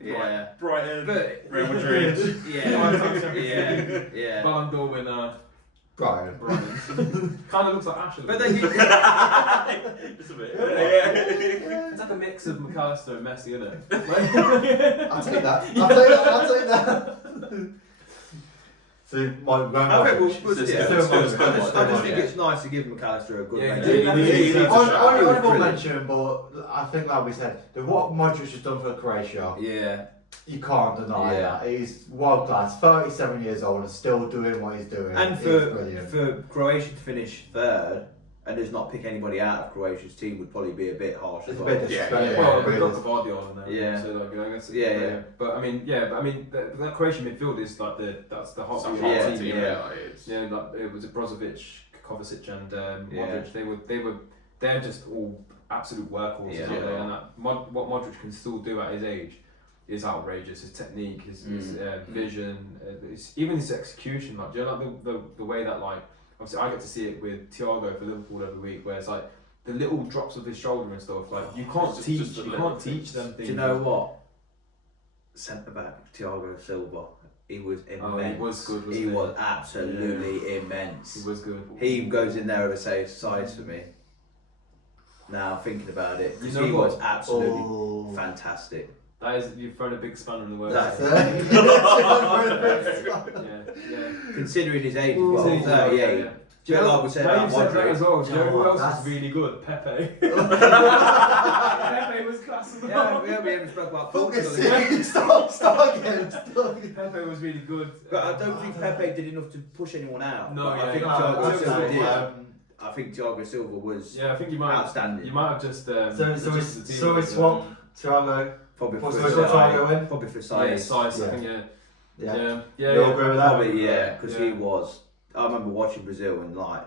Yeah. Brighton, But Real Madrid. Yeah. Ballon d'Or winner. Brian. Kind of looks like Ashley. But then Just a bit. It's like a mix of McAllister and Messi, isn't it? I'll take that. So my I think we'll It's yeah. good, I just think it's nice to give McAllister a good Yeah, mention. honourable mention, but I think like we said, what Modric has done for Croatia, Yeah. you can't deny that. He's world class, 37 years old and still doing what he's doing. And He's for brilliant. Croatia to finish third and just not pick anybody out of Croatia's team would probably be a bit harsh as It's a well. bit Yeah, disrespectful. Well, really. we've got Gvardiol in there. Yeah. So like, I guess. Yeah. But I mean, that Croatian midfield is like that's the hot Some team. hot team, yeah. yeah. Like it was Brozovic, Kovacic, and Yeah. Modric. They're just all absolute workhorses, Yeah. aren't they? And what Modric can still do at his age is outrageous. His technique, his vision, even his execution. Like, do you know, like the way that like obviously I get to see it with Thiago for Liverpool every week, where it's like the little drops of his shoulder and stuff. Like you can't teach them things. Do you know what? Centre back Thiago Silva. He was immense. Oh, he was good, wasn't He he? was absolutely immense. He was good. He goes in there with a safe size for me. Now thinking about it, because You know he what? was absolutely fantastic. That is, you've thrown a big spanner in the works. That's Yeah. Considering his age as well, He's 38. yeah. Do you know like we said Now about you've said that Modric? as well. Do you know who else That's- was really good? Pepe. Pepe was class as Yeah, well. we haven't spoke about Fuck Portugal. it, stop again. Pepe was really good. But I don't think Pepe did enough to push anyone out. No, But yeah, I think no, Thiago that's Silva right. did. I think Thiago Silva was Yeah, I think you might outstanding. just. So we swap Thiago. Probably What's for the Thiago size. in? Probably for Yeah, size. size. Yeah. I think Yeah. yeah. You all agree with that? Probably, yeah, because Yeah. he was. I remember watching Brazil and like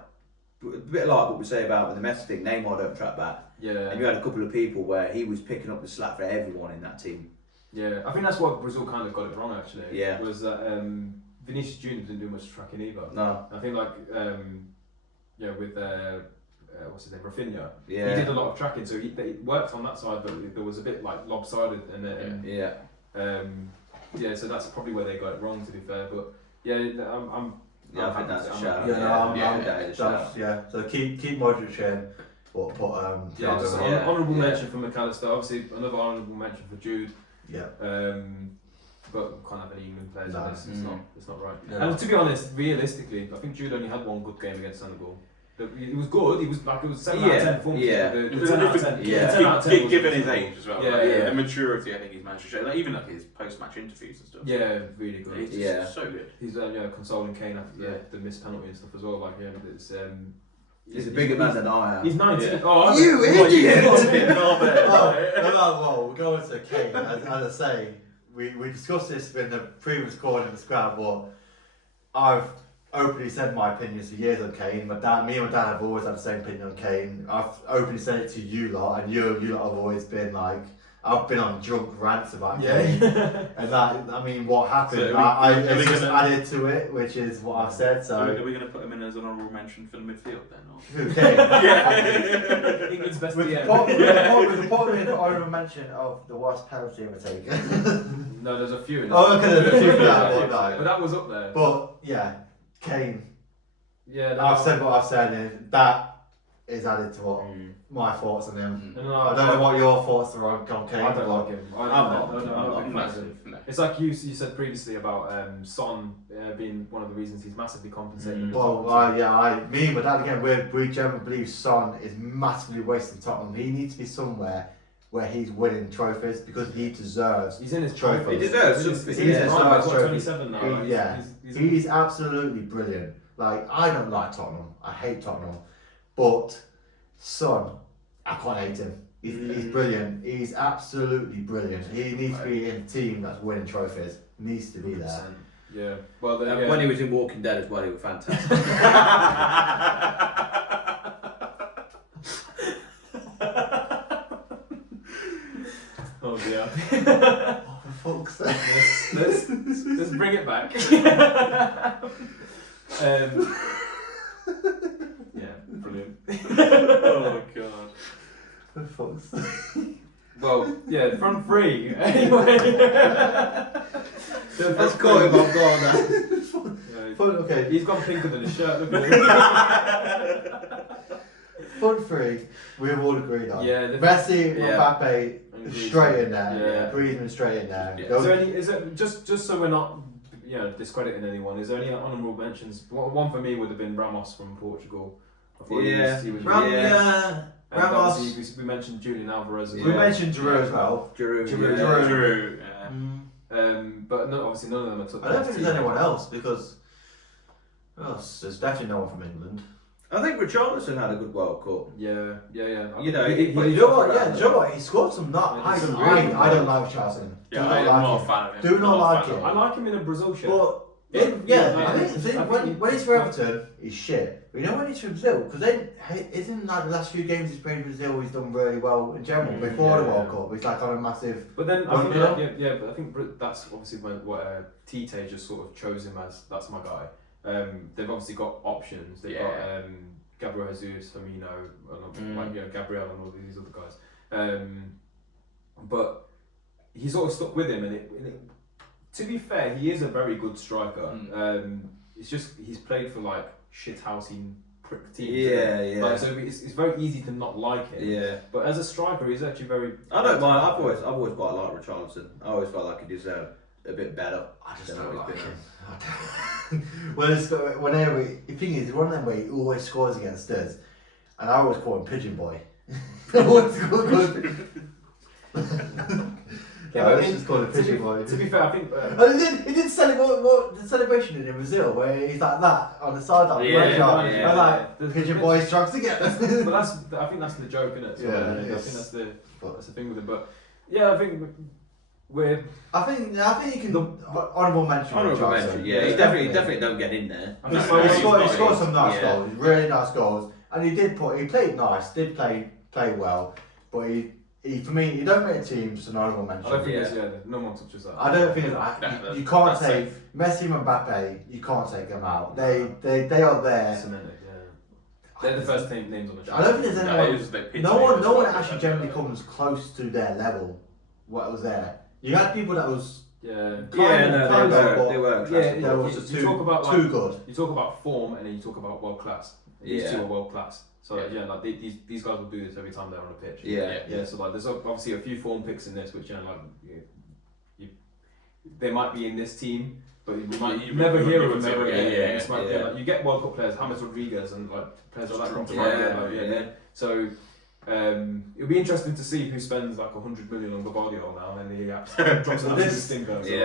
a bit like what we say about the Messi thing. Neymar don't track back. Yeah. And you had a couple of people where he was picking up the slack for everyone in that team. Yeah, I think that's what Brazil kind of got it wrong actually. Yeah. Was that Vinicius Junior didn't do much tracking either. No. I think with what's his name, Rafinha. Yeah. He did a lot of tracking, so he worked on that side, but there was a bit like lopsided, so that's probably where they got it wrong. To be fair, but yeah, I think that's a shout. So keep Modric in, but put honourable mention for McAllister. Obviously, another honourable mention for Jude. Yeah. But we can't have any England players on this. It's not right. Yeah. And to be honest, realistically, I think Jude only had one good game against Senegal. It was good. It was 7 out of 10 performance. Yeah. The 10 out of 10. Yeah. 10 out of 10 Given his age as well. Yeah. The maturity I think he's managed to show. Like, even like his post-match interviews and stuff. Yeah, really good. He's just so good. He's consoling Kane after the missed penalty and stuff as well. Like He's a bigger man than I am. He's 19. Yeah. Oh, You idiot! Oh, we're going to Kane. As I say, we discussed this in the previous recording of the squad, but I've openly said my opinions for years on Kane. Me and my dad have always had the same opinion on Kane. I've openly said it to you lot, and you lot have always been like, I've been on drunk rants about Kane. And what happened? So I just added to it, which is what I've said. So are we going to put him in as an honourable mention for the midfield then? Or? who, Kane? Yeah. England's best With DM. the point in for honourable mention of the worst penalty ever taken. No, there's a few. In Oh, okay, there's a few for that, but that was up there. But yeah, Kane. Yeah, I've said what I've said, and that is added to what my thoughts on him. I don't know what your thoughts are on Kane. I don't like him. I'm not massive. No. It's like you said previously about Son being one of the reasons he's massively compensating. Me and my dad again, we generally believe Son is massively wasting Tottenham. He needs to be somewhere where he's winning trophies because he deserves. He's in his trophies. He deserves. He's 27 now. He's absolutely brilliant. Like, I don't like Tottenham. I hate Tottenham. But Son, I can't hate him. He's brilliant. He's absolutely brilliant. He needs to be in a team that's winning trophies. He needs to be there. Yeah. Well, when he was in Walking Dead as well, he was fantastic. Oh dear. Oh, for fuck's sake. Let's bring it back. Yeah, brilliant. Oh god. For fuck's sake. Well, yeah, front three. Anyway. Let's call him off guard now. Okay. He's gone pinker than his shirt. Look at him. Front three, we've all agreed on. Yeah. Messi, Mbappe, And straight in there. Yeah. Griezmann straight in there. Yeah. Is there just so we're not discrediting anyone? Is there any honourable mentions? One for me would have been Ramos from Portugal. I thought he was And Ramos. obviously we mentioned Julian Alvarez as We well. mentioned Giroud as well. Giroud. But obviously none of them are took. I don't think there's anyone else because there's definitely no one from England. I think Richarlison had a good World Cup. Yeah. You know, But you know what? He scored some nuts. I don't like Richarlison. Yeah, I'm not a fan of him. Do not like him. I like him in a Brazil shirt. But I think when he's for Everton, he's shit. But you know when he's for Brazil, because then isn't like the last few games he's played in Brazil, he's done really well in general before the World Cup. He's like on a massive. But then I think but I think that's obviously what Tite just sort of chose him as. That's my guy. They've obviously got options. They've got Gabriel Jesus, Firmino, Gabriel and all these other guys. But he sort of stuck with him, and to be fair, he is a very good striker. It's just he's played for like shithousey prick teams. Yeah. Like, so it's very easy to not like him. Yeah. But as a striker, he's actually very. I don't mind. I've always quite liked Richarlison. I always felt like he deserved a bit better. I just don't like him. Whenever the thing is, one of them where he always scores against us, and I always call him Pigeon Boy. Let's just call him Pigeon Boy. To be fair, I think. And he did celebrate the celebration in Brazil where he's like that on the sideline. And like the Pigeon Boy strikes together. But I think that's the joke, isn't it? So I think that's the thing with him. But yeah, I think I think you can honourable mention. Honourable mention, yeah. He definitely don't get in there. He scored some nice goals, really nice goals, and he played nice, did play well, but he for me, you don't make a team just an honourable mention. I don't think no one touches that. I don't think you can't take Messi and Mbappe. You can't take them out. They are there. Cemented, they're the first names on the show. I don't think there's anyone. No one actually generally comes close to their level. What was there? You had people that was they were. There was just too good. You talk about form and then you talk about world class. These two are world class. So like these guys will do this every time they're on the pitch. Yeah. So like there's obviously a few form picks in this, which they might be in this team, but you might never hear of them ever again. Like, you get World Cup players, James Rodriguez, and like players like that come to mind. So. It'll be interesting to see who spends like 100 million on Gavardio now, and he drops an absolute stinker. We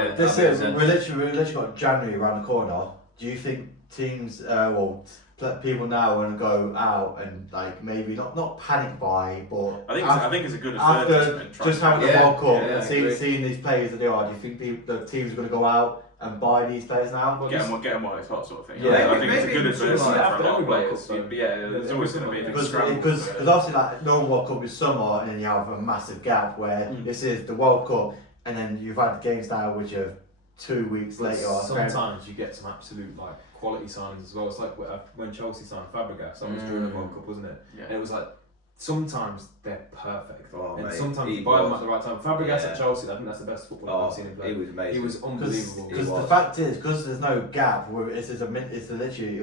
literally got January around the corner. Do you think teams, people now want to go out and like maybe not panic buy, but I think it's a good after just having the World Cup and seeing these players that they are? Do you think the teams are going to go out and buy these players now? Get them while it's hot, sort of thing. Yeah, I think it's a good advertisement for a lot of players. There's always going to be a big scramble. Because obviously like normal World Cup is summer, and then you have a massive gap where this is the World Cup, and then you've had games now which are 2 weeks later. Sometimes you get some absolute like quality signings as well. It's like when Chelsea signed Fabregas, that was during the World Cup, wasn't it? Yeah. And it was like sometimes they're perfect, and mate, sometimes you buy them at the right time. Fabregas at Chelsea, I think that's the best footballer I've seen him play. He was amazing. He was unbelievable. Because the fact is, because there's no gap, it's literally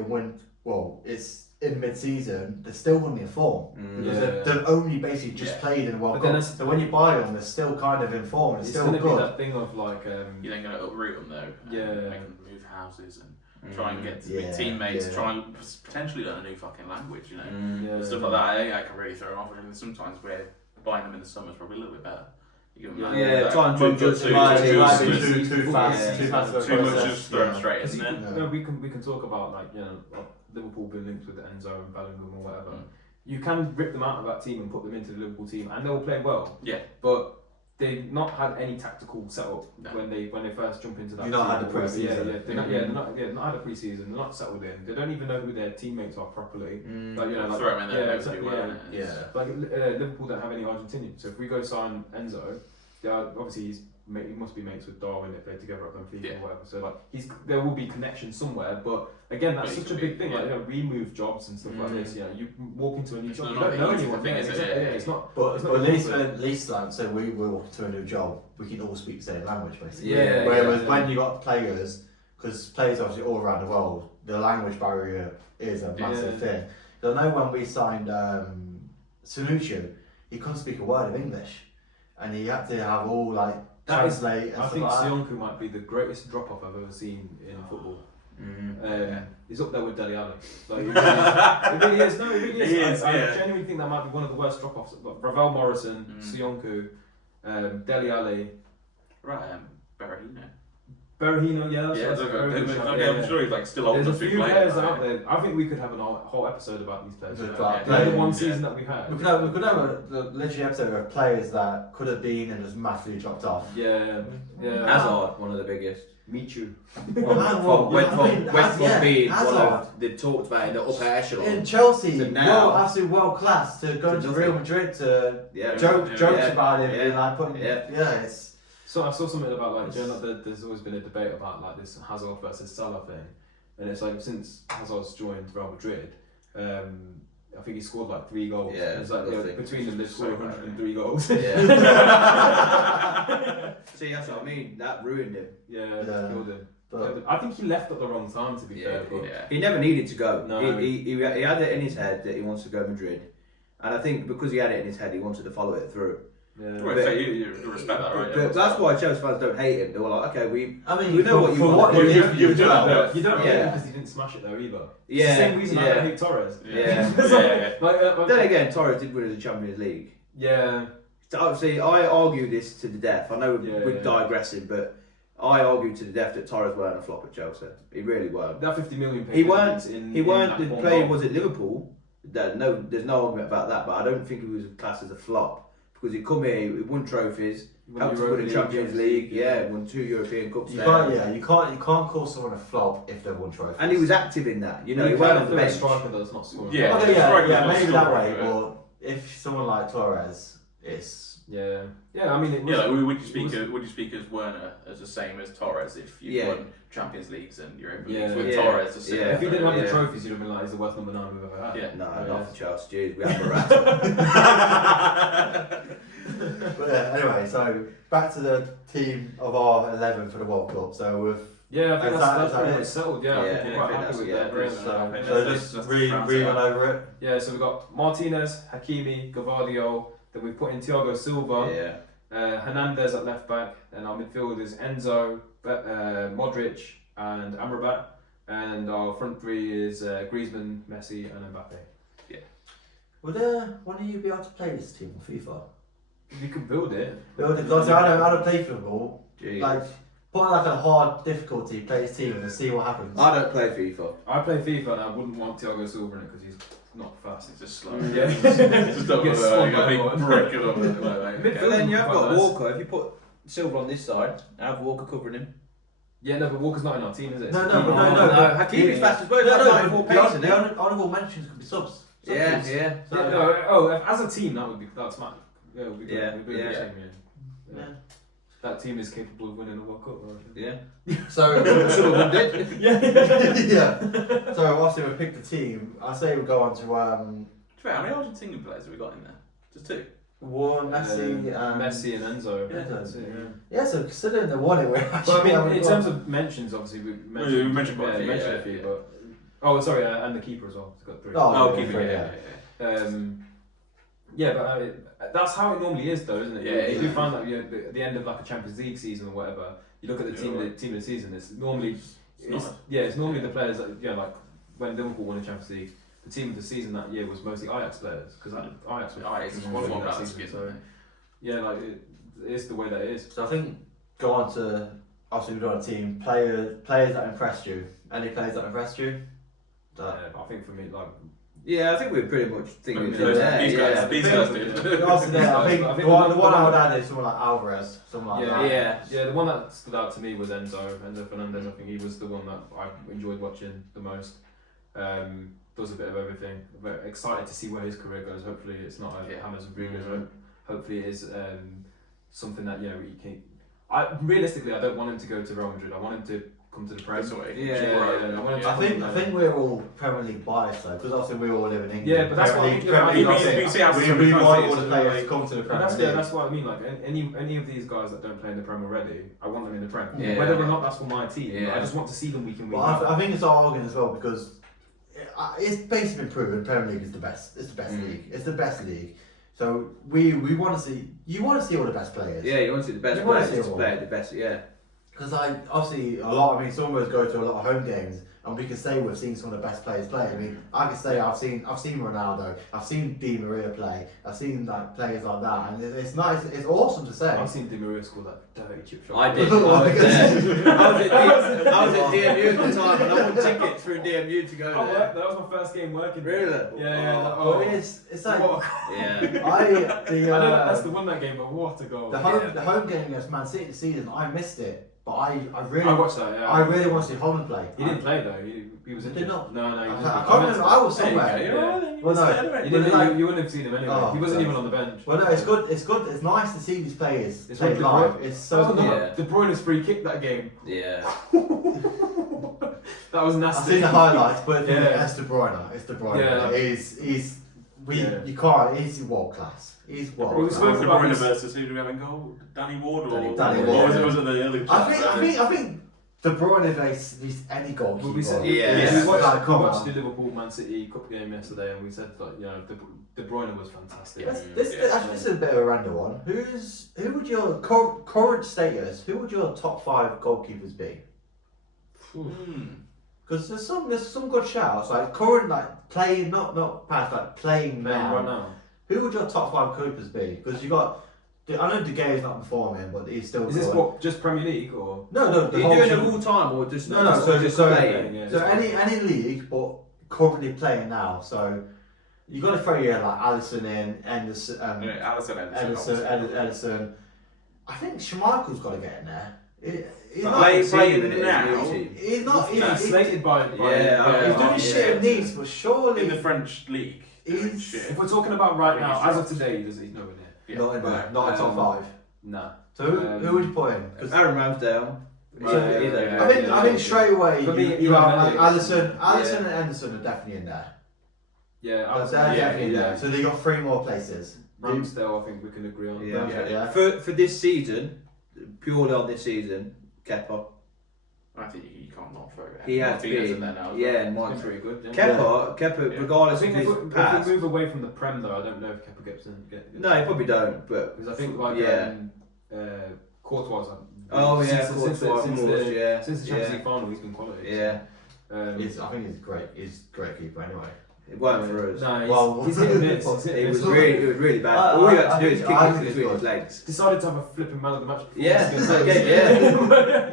it's in mid-season, they're still running in form. They've only basically just played in the World Cup. So when you buy them, they're still kind of in form. It's still going to good. be that thing of like you're then going to uproot them though. Yeah. Make them move houses and try and get to be teammates. Try and potentially learn a new fucking language. Stuff like that. I can really throw them off. And sometimes where buying them in the summer is probably a little bit better. You give them try and too fast. Too much just throw them straight in there. We can talk about like Liverpool being linked with Enzo and Bellingham or whatever. You can rip them out of that team and put them into the Liverpool team, and they will play well. Yeah, but they've not had any tactical setup when they first jump into that. You've not had the pre-season. They're not had a pre-season. They're not settled in. They don't even know who their teammates are properly. Throw them in there. Like Liverpool don't have any Argentinians. So if we go sign Enzo, obviously he must be mates with Darwin. They play together at Benfica or whatever. So like there will be connection somewhere. But again, that's such a big thing. Like we move jobs and stuff like this. You walk into a new job, you don't know anyone. It's not. But at least like so we walk into a new job, we can all speak the same language basically. Whereas when you got players, because players obviously all around the world, the language barrier is a massive thing. I know when we signed Sanucci, he couldn't speak a word of English, and he had to have all like. I think Sionku might be the greatest drop-off I've ever seen in football. He's up there with Dele Alli. Like, it really is. No, it really is. I genuinely think that might be one of the worst drop-offs. Like, Ravel Morrison, Sionku, Dele Alli. Right, Berahino. I'm sure he's like still old. There's a few players out there. I think we could have a whole episode about these players. The one season that we had. We could have a literally episode of players that could have been and just massively dropped off. Hazard, one of the biggest. Michu. Went from being one of they talked about in the upper echelon. In Chelsea, absolute world class, to go to Real Madrid to jokes about him and like putting it's. So I saw something about like there's always been a debate about like this Hazard versus Salah thing, and it's like since Hazard's joined Real Madrid, I think he scored like 3 goals. Yeah, it's like between them they scored 103 goals. See, that's what I mean. That ruined him. Killed him. But I think he left at the wrong time. To be fair, he never needed to go. No. He had it in his head that he wants to go Madrid, and I think because he had it in his head, he wanted to follow it through. You respect that, right? But that's why Chelsea fans don't hate him. They were like, okay, we know what you want. You don't hate him because he didn't smash it though either. It's the same reason I hate Torres. Then again, Torres did win the Champions League. Yeah. So obviously, I argue this to the death. I know we're digressing, but I argue to the death that Torres weren't a flop at Chelsea. He really weren't. That 50 million. He weren't the player was at Liverpool. There's no argument about that. But I don't think he was classed as a flop because he come here, he won trophies, helped to win the Champions League, won 2 European Cups. You can't call someone a flop if they won trophies. And he was active in that. You know, he you went can't on the have a bench. striker that's not scoring. Maybe that way. But if someone like Torres, it's I mean, would you speak as Werner as the same as Torres if you won Champions Leagues and Europa Leagues with Torres? If he didn't have the trophies, you'd have been like, he's the worst number 9 we've ever had. Yeah. No, not for Chelsea. Jeez, we have a rat. But anyway, so back to the team of our 11 for the World Cup. So with I think that's pretty much settled. I think we're quite happy with that. So just read on over it. Yeah, so we've got Martinez, Hakimi, Gvardiol, then we've put in Thiago Silva, Hernandez at left back, and our midfield is Enzo, Modric, and Amrabat, and our front three is Griezmann, Messi, and Mbappe. Yeah. Would one of you be able to play this team on FIFA? You could build it. Because I don't play football. Jeez. Like, put on like a hard difficulty, play this team and see what happens. I don't play FIFA. I play FIFA and I wouldn't want Thiago Silva in it because he's not fast. He's just slow. Yeah. Just don't Gets swung by big one. brick it up. Like, But then you have got Nice. Walker. If you put Silva on this side, have Walker covering him. Yeah, no, but Walker's not in our team, is it? No. Hakimi's fast as well. He's got 94 pace, isn't he? The honourable mentions could be subs. Yeah. As a team, that's mad. Yeah, we'd be a good team, yeah. That team is capable of winning a World Cup, right? Yeah. So Some of them did. yeah. So obviously we picked the team. I say we go on to how many Argentinian players have we got in there? Just 2. one Messi and Enzo. Yeah. That's it, Yeah, so considering the one we're actually. Well, I mean, in terms of mentions, obviously we mentioned a few, but and the keeper as well. He's got 3. Keeper. But that's how it normally is, though, isn't it? Yeah, you do find that at the end of like a Champions League season or whatever, you look at the team of the season. It's normally it's normally the players that like when Liverpool won the Champions League, the team of the season that year was mostly Ajax players because Ajax was qualifying that season. So it is the way that it is. So I think go on to obviously we've got a team players that impressed you. Any players that impressed you? I think for me, I think we're pretty much thinking These guys did. Obviously, I think the one I would add is someone like Alvarez, someone like that. The one that stood out to me was Enzo Fernandez. I think he was the one that I enjoyed watching the most. Does a bit of everything. Very excited to see where his career goes. Hopefully, it's not a James Rodriguez. Hopefully, it is something that he can. Realistically, I don't want him to go to Real Madrid. I want him to come to the Prem. I think we're all Premier League biased though, because obviously we're all living in England. Yeah, but that's what I think. We want all the players to come to the Premier League. That's what I mean. Like any of these guys that don't play in the Prem already, I want them in the Prem. Yeah. Whether or not that's for my team, I just want to see them week in week. But I think it's our argument as well because it's basically been proven Premier League is the best. It's the best league. It's the best league. So we want to see. You want to see all the best players. Yeah, you want to see the best players to play the best. Yeah. Because obviously some of us go to a lot of home games, and we can say we've seen some of the best players play. I mean, I can say I've seen Ronaldo, I've seen Di Maria play, I've seen like players like that, and it's nice. It's awesome to say. I've seen Di Maria score that dirty chip shot. I did. I was at DMU at the time, and I won tickets through DMU to go there. That was my first game working. Really? Yeah. It's like I know that's the one that game, but what a goal! The home game against Man City this season, I missed it. But I watched that. Yeah. I really want to see Holland play. He didn't play though. He was injured. Did not. No, he didn't. I can't remember. I was somewhere. You wouldn't have seen him anyway. He wasn't even on the bench. Well, no, it's good. It's good. It's nice to see these players play live. It's so good. De Bruyne's free kick that game. Yeah. That was nasty. I've seen the highlights, but it's De Bruyne. It's De Bruyne. Yeah. You can't. He's world class. He's world class. We spoke about De Bruyne versus who do we have in goal? Danny Ward or Danny Ward. Was it the early? I think De Bruyne is any goalkeeper. We said, we watched the Liverpool Man City Cup game yesterday, and we said De Bruyne was fantastic. This is a bit of a random one. Who would your current status? Who would your top 5 goalkeepers be? Because there's some good shouts like current playing not past playing now. Right now. Who would your top 5 goalkeepers be? Because you got. I know De Gea's not performing, but he's still. Is this what just Premier League or? No. Are you doing it all time or just? No. So playing? any league, but currently playing now. So you got to throw like Alisson in, Anderson, Ederson. I think Schmeichel's got to get in there. He's not playing now. He's not. He's slated by He's doing shit in Nice, but surely in the French league. If we're talking about right now, as of today, he's nowhere near. Yeah. Not in there. Not in top 5. Nah. So who would you put in? Aaron Ramsdale. I think straight away you have Alisson and Anderson are definitely in there. Yeah, they're definitely in there. So they got 3 more places. Ramsdale, I think we can agree on. Yeah. For this season, purely on this season, Kepa. I think you can't not throw it. He has been in there now. and Mike's pretty good. Kepa, regardless of his past. If we move away from the Prem though, I don't know if Kepa gets in. No, he probably don't. But because I think Courtois. Since the Champions League final, he's been quality. Yeah. I think he's great. He's a great keeper anyway. It worked for us. No, he's hit and miss. It was really bad. All we had to do is kick him between his legs. Decided to have a flipping man of the match. Yeah.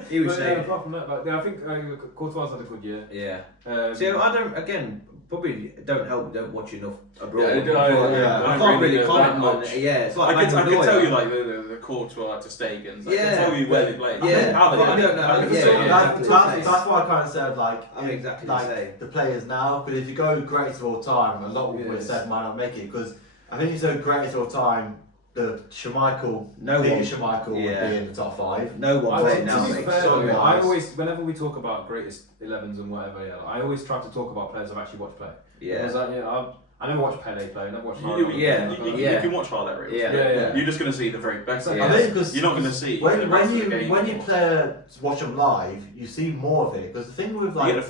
He was saying. Apart from that, I think Courtois had a good year. Yeah. So I don't help watch enough abroad. I can't really comment much. It's like I can tell you like the Courtois to Stegans. I can tell you where they play. I don't know. That's why I kind of said I'm exactly the same. The players now, because if you go greatest of all time, a lot of people would have said might not make it. Because I think if you go greatest of all time, the Schmeichel, Schmeichel would be in the top 5. No one right now makes so nice. I always, whenever we talk about greatest 11s and whatever, I always try to talk about players I've actually watched play. Yeah. Because I never watched Pele play. I never watched. You can watch highlight reels. Yeah. You're just going to see the very best. I think because you're not going to see when you watch them live, you see more of it. Because the thing with like things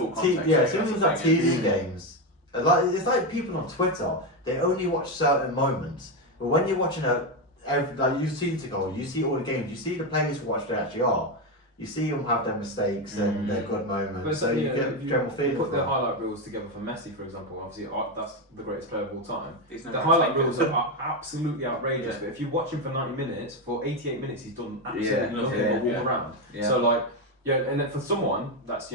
like TV games, it's like people on Twitter. They only watch certain moments. But when you're watching you see the goal, you see all the games, you see the players who watch they actually are. You see them have their mistakes and their good moments, so you get a general feeling. Put the highlight reels together for Messi, for example. Obviously, that's the greatest player of all time. The highlight reels are absolutely outrageous. But if you watch him for 90 minutes, for 88 minutes, he's done absolutely nothing but walk around. So and then for someone that's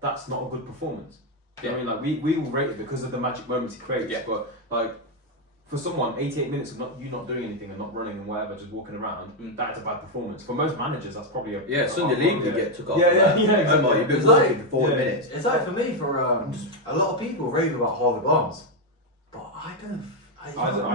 that's not a good performance. I mean, we will rate it because of the magic moments he creates. But for someone, 88 minutes of not doing anything and not running and whatever, just walking around, that is a bad performance. For most managers, that's probably a Sunday league you get took off. Exactly. Omar, you've been walking for 40 minutes. It's like for me, for a lot of people rave about Harvey Barnes, but I don't.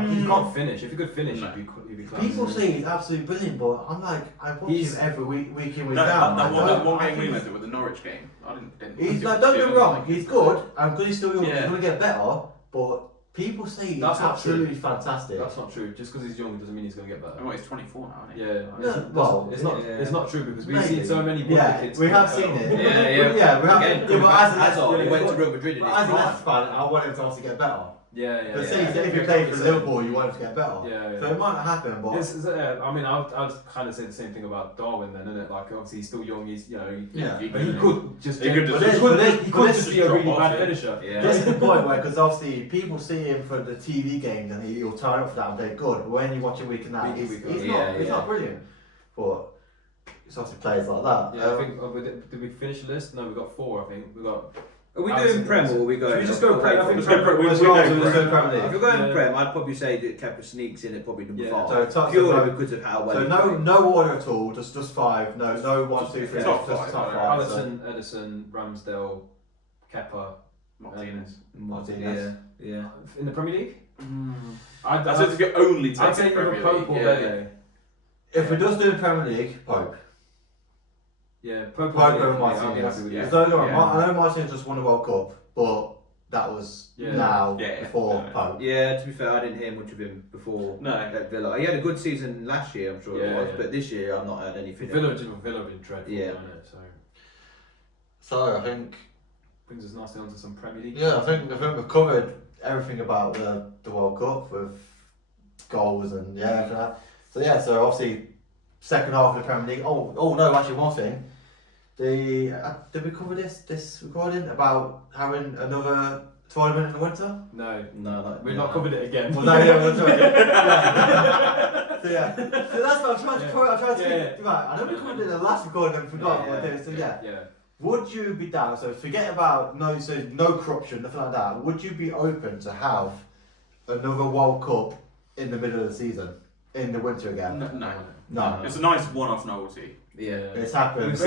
He can't finish. If he could finish, he'd be class. People say he's absolutely brilliant, but I'm like, I watch him every week in, week out. That one game we went through with the Norwich game, I didn't he's like, don't get me wrong, he's good. I'm good. He's still young. He's going to get better, but. People say he's absolutely fantastic. That's not true. Just because he's young doesn't mean he's going to get better. Well, he's 24 now, isn't he? It's not true because we've seen so many kids. We have seen it. We have. He went to Real Madrid. As a Leicester fan, I want him to obviously get better. But say if you play for Liverpool, you want him to get better. So it might not happen, but I'd kind of say the same thing about Darwin then, isn't it? Like obviously he's still young. He's he could just be a really bad finisher. This is the point where because obviously people see him for the TV games and he'll turn up for that and play good. But when you watch him week in out, he's not brilliant. But it's obviously players like that. Yeah, I think did we finish the list? No, we got 4. I think we got. Are we doing Prem or are we going? Should we just go Prem? I think let's go Prem. Let's go Prem League. If you're going Prem, I'd probably say that Kepa sneaks in at probably number 5. So purely because of how well. So no order at all. Just 5. No 1, 2, 3. Top just 5. top 5. Alisson, Ederson, Ramsdale, Kepa, Martinez. Yeah. In the Premier League. That's if you're only I'd taking say Premier Pope League. or If we're just doing Premier League, Pope. Yeah, Pope over Martinez. I know Martinez just won the World Cup, but that was before Pope. Yeah, to be fair, I didn't hear much of him before at Villa. He had a good season last year, I'm sure it was, but this year I've not heard anything. Villa have been dreadful, hasn't it? So I think brings us nicely onto some Premier League. Yeah, I think we've covered everything about the World Cup with goals and everything like that. So obviously second half of the Premier League. Oh no, actually one thing. Did we cover this recording about having another tournament in the winter? No, we've not covered it again. Well, we'll try it. So that's what I'm trying to think. Right, I know we covered it in the last recording and forgot what it is. Would you be down? So forget about no corruption, nothing like that. Would you be open to have another World Cup in the middle of the season, in the winter again. No. It's a nice one-off novelty. Yeah. It's happened. It was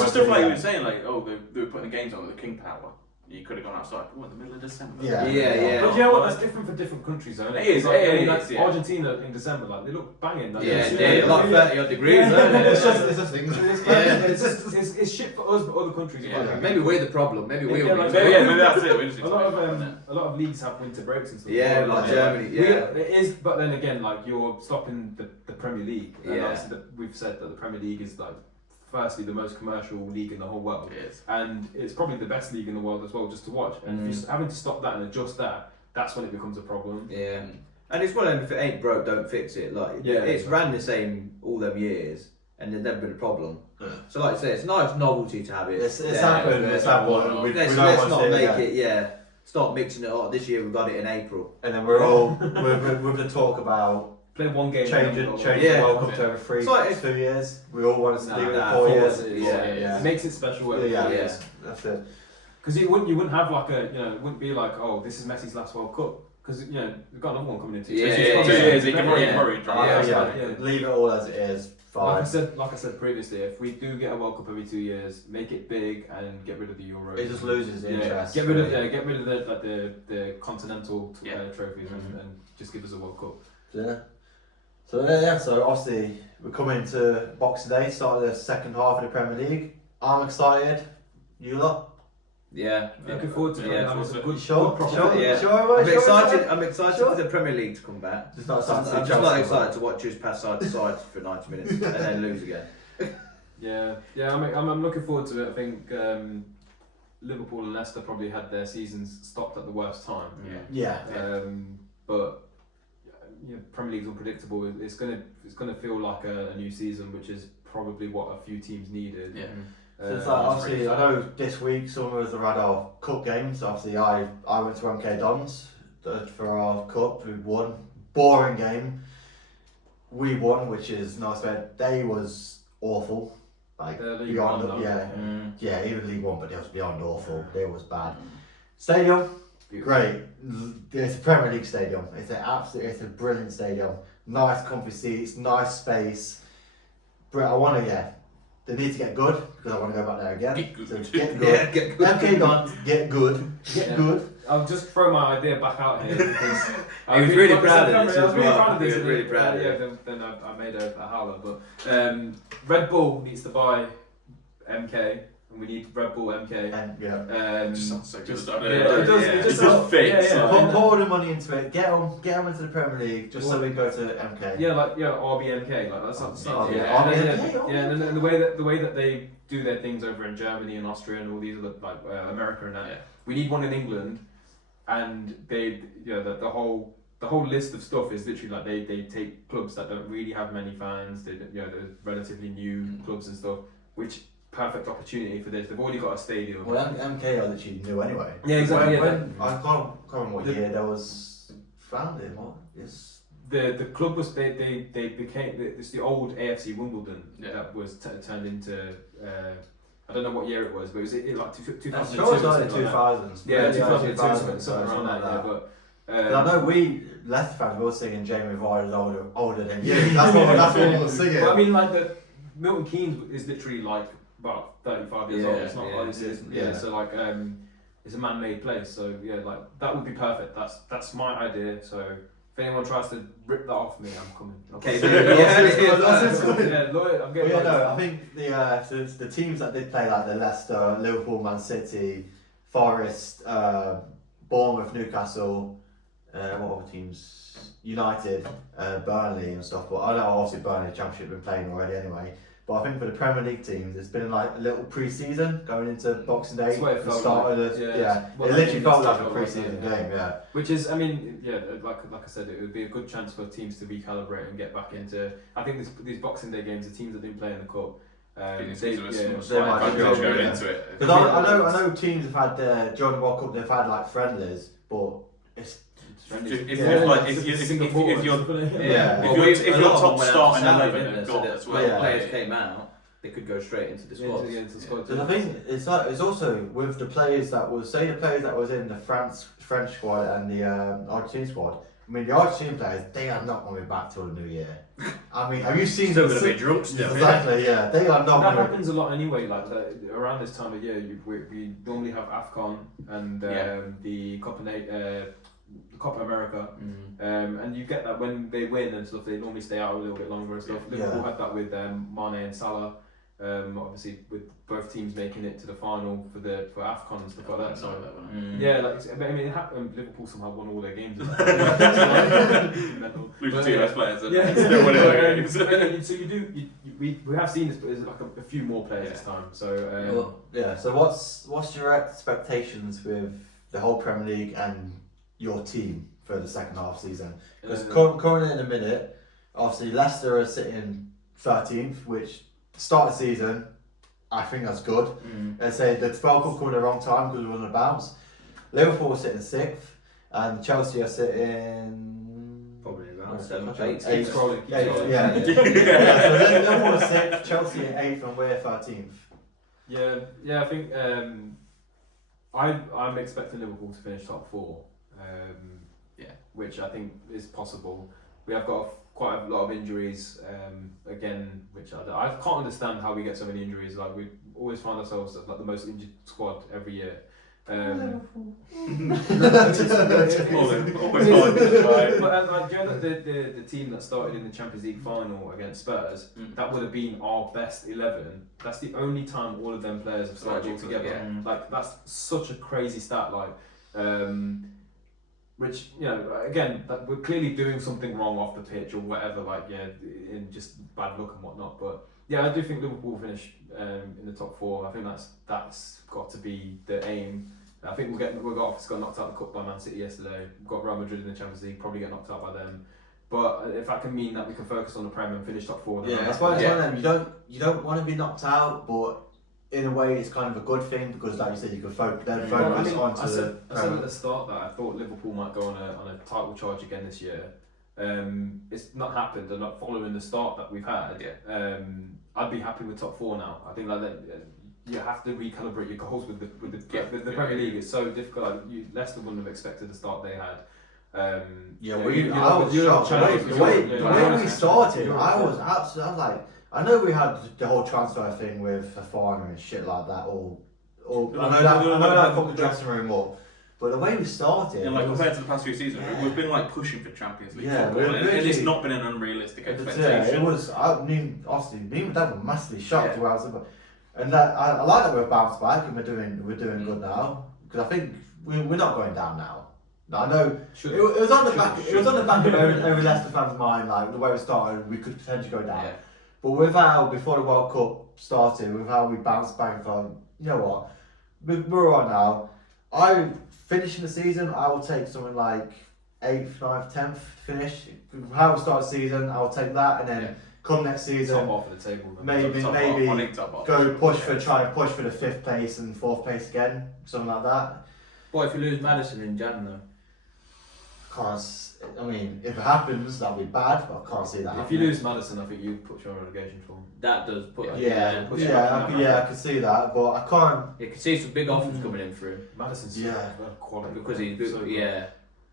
just stuff like you were saying, like, they were putting the games on with the King Power. You could have gone outside. What, in the middle of December? Yeah. But you know what? That's different for different countries, though. It is. Argentina in December, like they look banging. Like, like 30 odd degrees. It's just things. It's shit for us, but other countries. Yeah. Like, Maybe we're the problem. Maybe Maybe that's it. We just a lot of leagues have winter breaks and stuff. Yeah, like Germany. It is, but then again, like you're stopping the Premier League. And obviously we've said that the Premier League is like, firstly, the most commercial league in the whole world, and it's probably the best league in the world as well, just to watch. And if you're having to stop that and adjust that, that's when it becomes a problem. Yeah, and it's one of them. If it ain't broke, don't fix it. Like it's ran the same all them years, and there's never been a problem. Yeah. So, like I say, it's a nice novelty to have it. It's happened. It's happened. Let's not make it. Yeah, start mixing it up. This year we got it in April, and then we're all with the talk about. Play one game. Changing the World Cup to every 2 years. We all want to leave it 4 years. It makes it special. Yeah, that's it. Because you wouldn't have like it wouldn't be like, oh, this is Messi's last World Cup. Because we've got another one coming in 2 years. 2 years. You can worry. Leave it all as it is. Fine. Like I said previously, if we do get a World Cup every 2 years, make it big and get rid of the Euros. It just loses interest. Get rid of the continental trophies and just give us a World Cup. Yeah. So obviously we're coming to Boxing Day, start of the second half of the Premier League. I'm excited. You lot? Yeah. Looking forward to it. Yeah, I'm excited for the Premier League to come back. I'm just not excited to watch us pass side to side for 90 minutes and then lose again. I'm looking forward to it. I think Liverpool and Leicester probably had their seasons stopped at the worst time. But Premier League's unpredictable. It's gonna feel like a new season, which is probably what a few teams needed. So it's like, obviously, I know this week some of us have had our cup games. Obviously, I went to MK Dons for our cup. We won. Boring game. We won, which is nice. They was awful. Like beyond, even League One, but they was beyond awful. They was bad. Stadium. Great. It's a Premier League stadium. It's a brilliant stadium. Nice comfy seats, nice space. They need to get good because I want to go back there again. Get good. So get good. Get good. MK Dons, get good. Get good. I'll just throw my idea back out here because I was really proud of this. I was really proud of this. Really proud of it. Then I made a howler. But Red Bull needs to buy MK. And we need Red Bull MK. Just sounds so good. It just fits. Put all the money into it. Get them into the Premier League just so we go to MK. RBMK. Like that's not. And then the way that they do their things over in Germany and Austria and all these other America and that. Yeah. We need one in England, and the whole list of stuff is literally like they take clubs that don't really have many fans. They're relatively new clubs and stuff, which. Perfect opportunity for this. They've already got a stadium. Well, MK are literally new anyway. Yeah, exactly. I can't remember what year there was founded. What is the club was they became it's the old AFC Wimbledon that was turned into I don't know what year it was, but it was like 2002. I'm sure it was like the 2000s. Yeah, 2002, something around that. Yeah, but. I know we Leicester fans were singing Jamie Vardy's older than you. That's what we were singing. But I mean, like Milton Keynes is literally like. About 35 years old. It's not like this is. So like it's a man-made place. So like that would be perfect. That's my idea. So if anyone tries to rip that off me, I'm coming. Okay. I'm getting. I think the teams that did play like the Leicester, Liverpool, Man City, Forest, Bournemouth, Newcastle, what other teams? United, Burnley and stuff. But I know obviously Burnley Championship been playing already anyway. But I think for the Premier League teams, it's been like a little pre-season going into Boxing Day. It literally felt like a pre-season game. Yeah. Which is, I mean, like I said, it would be a good chance for teams to recalibrate and get back into. I think these Boxing Day games, the teams that didn't play in the cup. They might go into it. Because I know teams have had during the World Cup they've had like friendlies, but it's. If you're top starting 11, players came out, they could go straight into the squad. And I think it's also with the players that was the players that was in the French squad and the Argentine squad. I mean, the Argentine players, they are not going to be back till the new year. I mean, have you seen Still going to be drunk still. Exactly, yeah. They are not That going to happens a lot anyway, like around this time of year, we normally have AFCON and the Copa America, and you get that when they win and stuff, they normally stay out a little bit longer and stuff. Liverpool had that with Mane and Salah, obviously with both teams making it to the final for AFCON and stuff like that. So yeah, like I mean, it happened. Liverpool somehow won all their games. Losing two best players. Yeah, Still winning their games. So we have seen this, but there's like a few more players this time. So So what's your expectations with the whole Premier League and your team for the second half season? Because currently in a minute, obviously Leicester are sitting 13th, which start the season, I think that's good. They say the 12 Cup coming at the wrong time because we were on a bounce. Liverpool are sitting 6th, and Chelsea are sitting probably around 7th, 8th. 8th. Yeah. So Liverpool are 6th, Chelsea are 8th, and we're 13th. Yeah. I think I'm expecting Liverpool to finish top 4. Which I think is possible. We have got quite a lot of injuries again, which I can't understand how we get so many injuries. Like we always find ourselves like the most injured squad every year. Always But the team that started in the Champions League final against Spurs, that would have been our best 11. That's the only time all of them players have started all together. Yeah. Like that's such a crazy stat. Like. Which, you know, again, that we're clearly doing something wrong off the pitch or whatever, in just bad luck and whatnot. But yeah, I do think Liverpool will finish in the top 4. I think that's got to be the aim. I think we got knocked out of the cup by Man City yesterday. We've got Real Madrid in the Champions League, probably get knocked out by them. But if that can mean that we can focus on the Prem and finish top 4, then it's one of them. You don't want to be knocked out, but in a way, it's kind of a good thing because, like you said, you can focus onto I said at the start that I thought Liverpool might go on a title charge again this year. It's not happened, and not following the start that we've had. I'd be happy with top 4 now. I think that you have to recalibrate your goals with the Premier League. It's so difficult. Like, Leicester wouldn't have expected the start they had. I was shocked. The way we started, I was like. I know we had the whole transfer thing with Fafana and shit like that. I know that fucked the dressing room up. But the way we started, compared to the past few seasons, we've been pushing for Champions League football, and it's not been an unrealistic expectation. It was. I mean, obviously, me and Dad were massively shocked. And I like that we've bounced back and we're doing good now because I think we're not going down now. I know it was on the back. It was on the back of every Leicester fan's mind, like the way we started, we could potentially go down. But with how, before the World Cup started, with how we bounced back from, you know what, we're on now. Finishing the season, I will take something like 8th, 9th, 10th finish. How we start the season, I will take that, and then come next season, top off of the table. Maybe try and push for the 5th place and 4th place again, something like that. What if you lose Maddison in Jan though? I mean, if it happens, that'll be bad, but I can't see that happening. If you lose Maddison, I think you put your relegation form. That does put. I can see that, but I can't. You can see some big offers coming in for him. Madison's quality because he's good.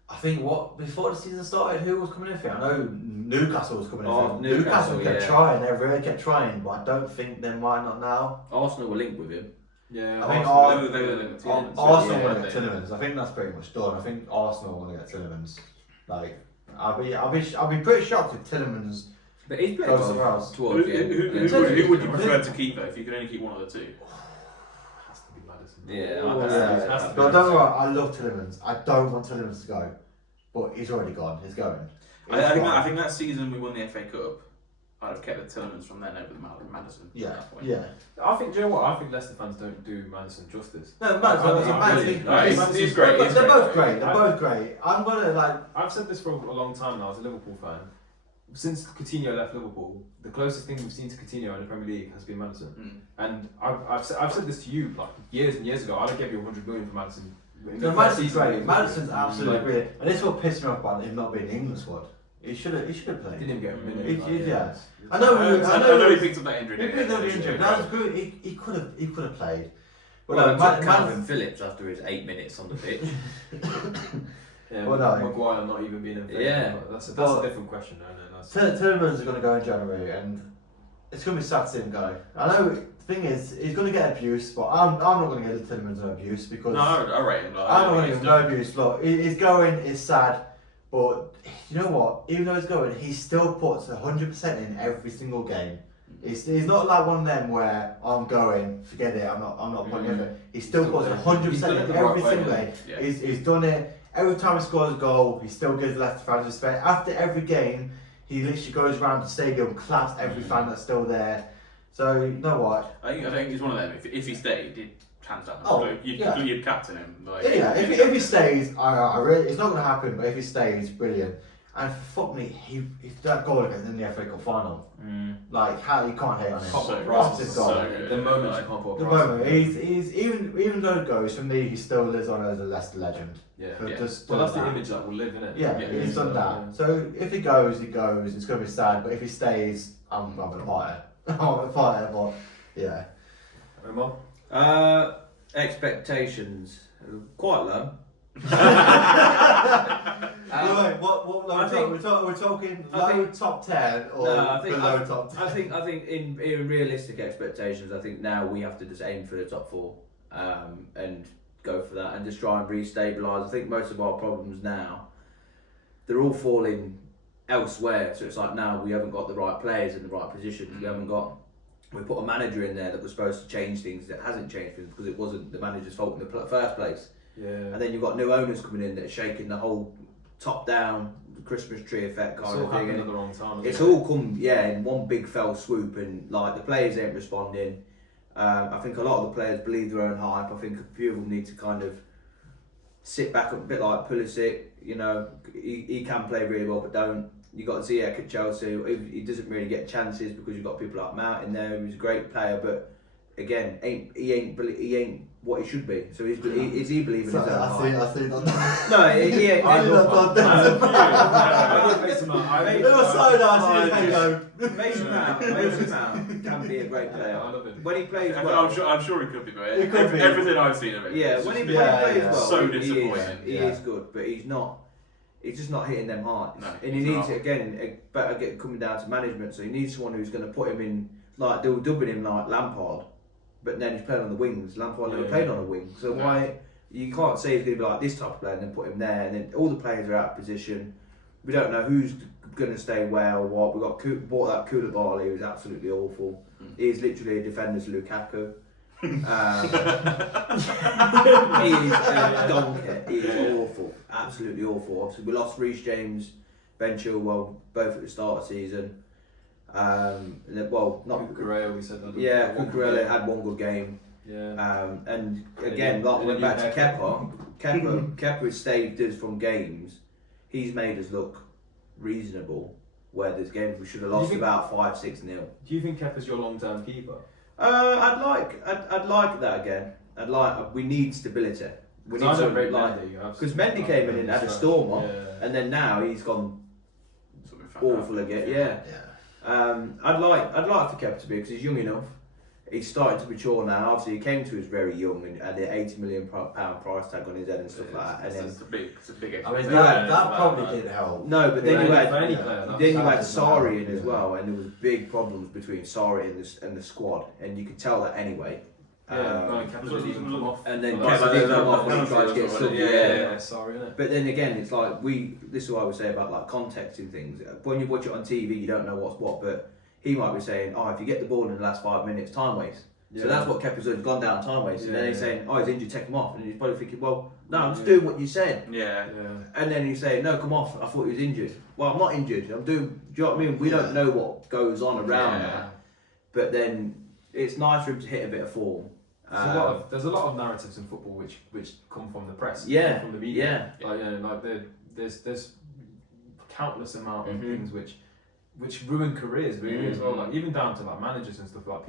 I think before the season started, who was coming in for it? I know Newcastle was coming in for it. Newcastle kept trying, they really kept trying, but I don't think they might not now. Arsenal were linked with him. Yeah, I think Arsenal want to get Tillemans. I think that's pretty much done. I think Arsenal want to get Tillemans. I'll be pretty shocked if Tillemans but he's played goes somewhere else. Who would you prefer to keep though? If you could only keep one of the two, has to be Maddison. But don't worry, I love Tillemans. I don't want Tillemans to go, but he's already gone. He's going. I think that season we won the FA Cup, I'd have kept the Tillemans from then over the Maddison. I think. Do you know what? I think Leicester fans don't do Maddison justice. No, he's great. They're both great. I'm gonna I've said this for a long time now as a Liverpool fan. Since Coutinho left Liverpool, the closest thing we've seen to Coutinho in the Premier League has been Maddison. And I've said this to you years and years ago. I'd have given you 100 million for Maddison. Maddison's great. Maddison's absolutely brilliant. And this is what pissed me off about him not being in the England squad. He should have played. Didn't even get a minute. I know he picked up that injury. He picked up the injury. That was good. He could have played. Well, Calvin Phillips after his 8 minutes on the pitch. Yeah, Well, no. Maguire not even being in favour. Yeah. That's a Well, different question, though. Tielemans are going to go in January, and it's going to be sad to see him go. I know the thing is, he's going to get abuse, but I'm not going to get Tielemans no abuse because No, I rate him. I'm not going to give him no abuse. Look, he's going, it's sad, but you know what? Even though he's going, he still puts 100% in every single game. He's not like one of them where I'm going, forget it, I'm not putting effort. He still puts 100% in every single game. Yeah. He's done it. Every time he scores a goal, he still gives left fans respect. After every game, he literally goes around the stadium, claps every fan that's still there. So, you know what? I think he's one of them. If he stayed, hands down. Oh, you'd captain him. Like, Yeah, if he stays, I really, it's not going to happen, but if he stays, brilliant. And fuck me, he's that goal against in the FA Cup final. Like, how you can't hate on him. So his so goal. good. The moment you can't put a The price on moment, it. he's even though it goes, for me, he still lives on as a Leicester legend. Yeah. For Yeah. just Well, that's doing the that. image that will live, innit? Yeah, he's done that. So if he goes, he goes. It's going to be sad, but if he stays, I'm going to fight it. I'm going to fight it, but yeah. Omar? Expectations quite low. Wait, what I think- we're talking I low think- top 10 or No, I think- below top 10? I think in realistic expectations, I think now we have to just aim for the top 4 and go for that and just try and re-stabilise. I think most of our problems now, they're all falling elsewhere. So it's like now we haven't got the right players in the right positions. We put a manager in there that was supposed to change things that hasn't changed things because it wasn't the manager's fault in the first place. Yeah. And then you've got new owners coming in that are shaking the whole top down, Christmas tree effect It's kind all of thing. happened And at the wrong time. it's all come, in one big fell swoop, and like the players ain't responding. I think a lot of the players believe their own hype. I think a few of them need to kind of sit back a bit like Pulisic. You know, he can play really well, but don't. You got Ziyech at Chelsea. He doesn't really get chances because you've got people like Mount in there, who's a great player, but again, he ain't what he should be. So is he believing his own hype? I see that. No, he ain't. I love that. Mason Mount. It was so nice to go. Mason Mount can be a great player. I love him. When he plays well, I'm sure he could be, but He could be. everything I've seen of him. yeah, it's when he just plays yeah. well, So he disappointing. He is good, but he's not. He's just not hitting them hard. No, and he he's needs not. again better get coming down to management. So he needs someone who's going to put him in like they were dubbing him like Lampard, but then he's playing on the wings. Lampard never played on a wing, so No. why you can't say he's going to be like this type of player and then put him there, and then all the players are out of position. We don't know who's going to stay where or what. We got bought that Koulibaly, who's absolutely awful. He's literally a defender's Lukaku. He is a donkey. He is awful, absolutely awful. Obviously, we lost Reece James, Ben Chilwell, both at the start of the season. And then, well, not Cucurella, we said that. yeah. Cucurella had one good game. Yeah. And again, like went back to Kepa. Kepa has saved us from games. He's made us look reasonable. Where there's games we should have lost about 5-6-0. Do you think Kepa's your long-term keeper? I'd like that again. We need stability. We need to because Mendy came in and had a stormer, and then now he's gone awful again. Yeah. I'd like for Kepa to be because he's young enough. He's starting to mature now. Obviously, he came to us very young and had the £80 million price tag on his head and stuff like that. And then It's a big I mean, expectation. that probably didn't help. no, but then For you any had player, that's then you had that's Sarri in as yeah. well, and there was big problems between Sarri and the squad, and you could tell that anyway. Kepa didn't even come off. And then Oh, Kepa so did the come off when he penalty tried to get was already- subbed. Yeah, sorry, innit? But then again, it's like this is what I would say about like context in things. When you watch it on TV, you don't know what's what, but he might be saying, "Oh, if you get the ball in the last 5 minutes, time waste." So that's what Kepa's done, gone down time waste. And then he's saying, "Oh, he's injured, take him off." And he's probably thinking, "Well, no, I'm just doing what you said." Yeah. And then he's saying, "No, come off. I thought he was injured." Well, I'm not injured. I'm doing. Do you know what I mean? We don't know what goes on around that. But then it's nice for him to hit a bit of form. There's a lot of narratives in football which come from the press, Yeah, from the media. yeah. Like there's countless amount of Mhm. things which ruin careers really as well. Mhm. Like even down to like managers and stuff. Like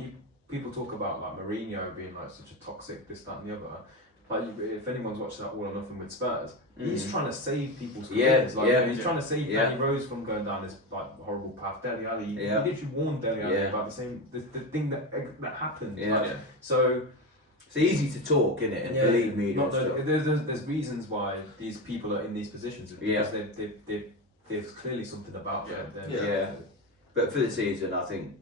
people talk about like Mourinho being like such a toxic this, that, and the other. Like if anyone's watched that All or Nothing with Spurs, he's trying to save people's careers. He's trying to save Danny Rose from going down this like horrible path. Dele Alli, he literally warned Dele Alli about the thing that happened. Yeah. So It's easy to talk, isn't it? And believe me, there's reasons why these people are in these positions because there's clearly something about them. But for the season, I think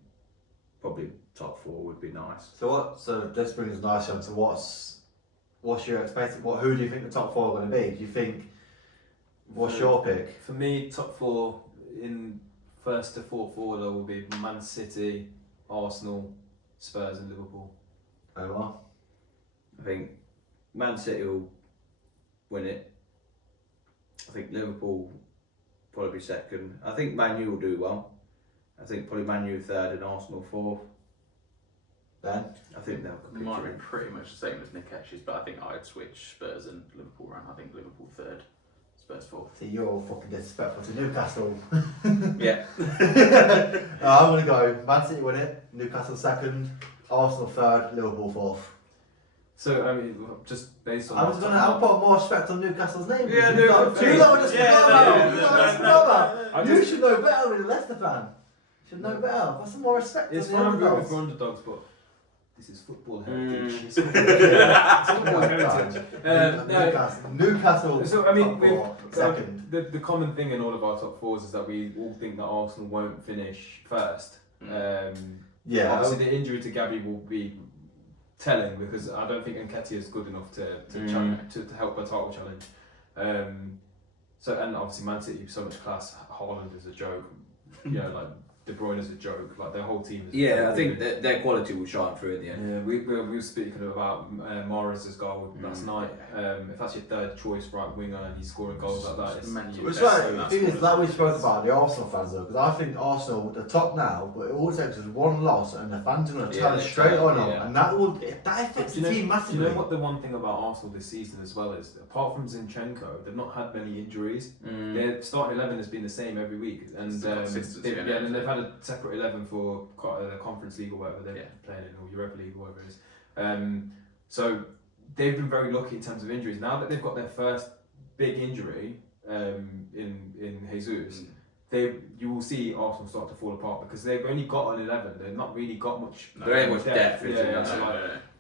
probably top 4 would be nice. So this brings us nicely on to what's your expected? Who do you think the top 4 are going to be? Do you think? What's your pick? For me, top 4 in first to fourth order will be Man City, Arsenal, Spurs, and Liverpool. Omar? I think Man City will win it. I think Liverpool probably be second. I think Man U will do well. I think probably Man U 3rd and Arsenal 4th. Ben? I think they'll compete. Mine are pretty much the same as Nick Ash's, but I think I'd switch Spurs and Liverpool around. I think Liverpool 3rd, Spurs 4th. See, you're all fucking disrespectful to Newcastle. Yeah. I'm going to go Man City win it, Newcastle 2nd, Arsenal 3rd, Liverpool 4th. So, I mean, just based on... I'll put more respect on Newcastle's name. Yeah, You lot just forgot about. You should know better with a Leicester fan. You should know better. Put some more respect It's on the fine underdogs. for underdogs, but this is football heritage. It's football heritage. Newcastle. So, I mean, top 4, second. The common thing in all of our top 4s is that we all think that Arsenal won't finish first. Yeah. Obviously, the injury to Gabby will be telling because I don't think Nketiah is good enough to help a title challenge. So and obviously Man City so much class. Haaland is a joke. Like De Bruyne is a joke. Like their whole team is. I think their quality will shine through in the end. Yeah, we were speaking about Mahrez's goal last night. If that's your 3rd choice right winger and he's scoring goals like that, Which the thing is, like we spoke about the Arsenal fans though, because I think Arsenal the top now, but it all takes is one loss and the fans are going to turn straight on them, and that affects the team massively. Do you know what the one thing about Arsenal this season as well is? Apart from Zinchenko, they've not had many injuries. Their starting 11 has been the same every week, and and they've had a separate 11 for the Conference League or whatever they're playing in, or Europa League or whatever it is. So they've been very lucky in terms of injuries. Now that they've got their first big injury in Jesus, you will see Arsenal start to fall apart because they've only got an 11. They've not really got much. There ain't much depth.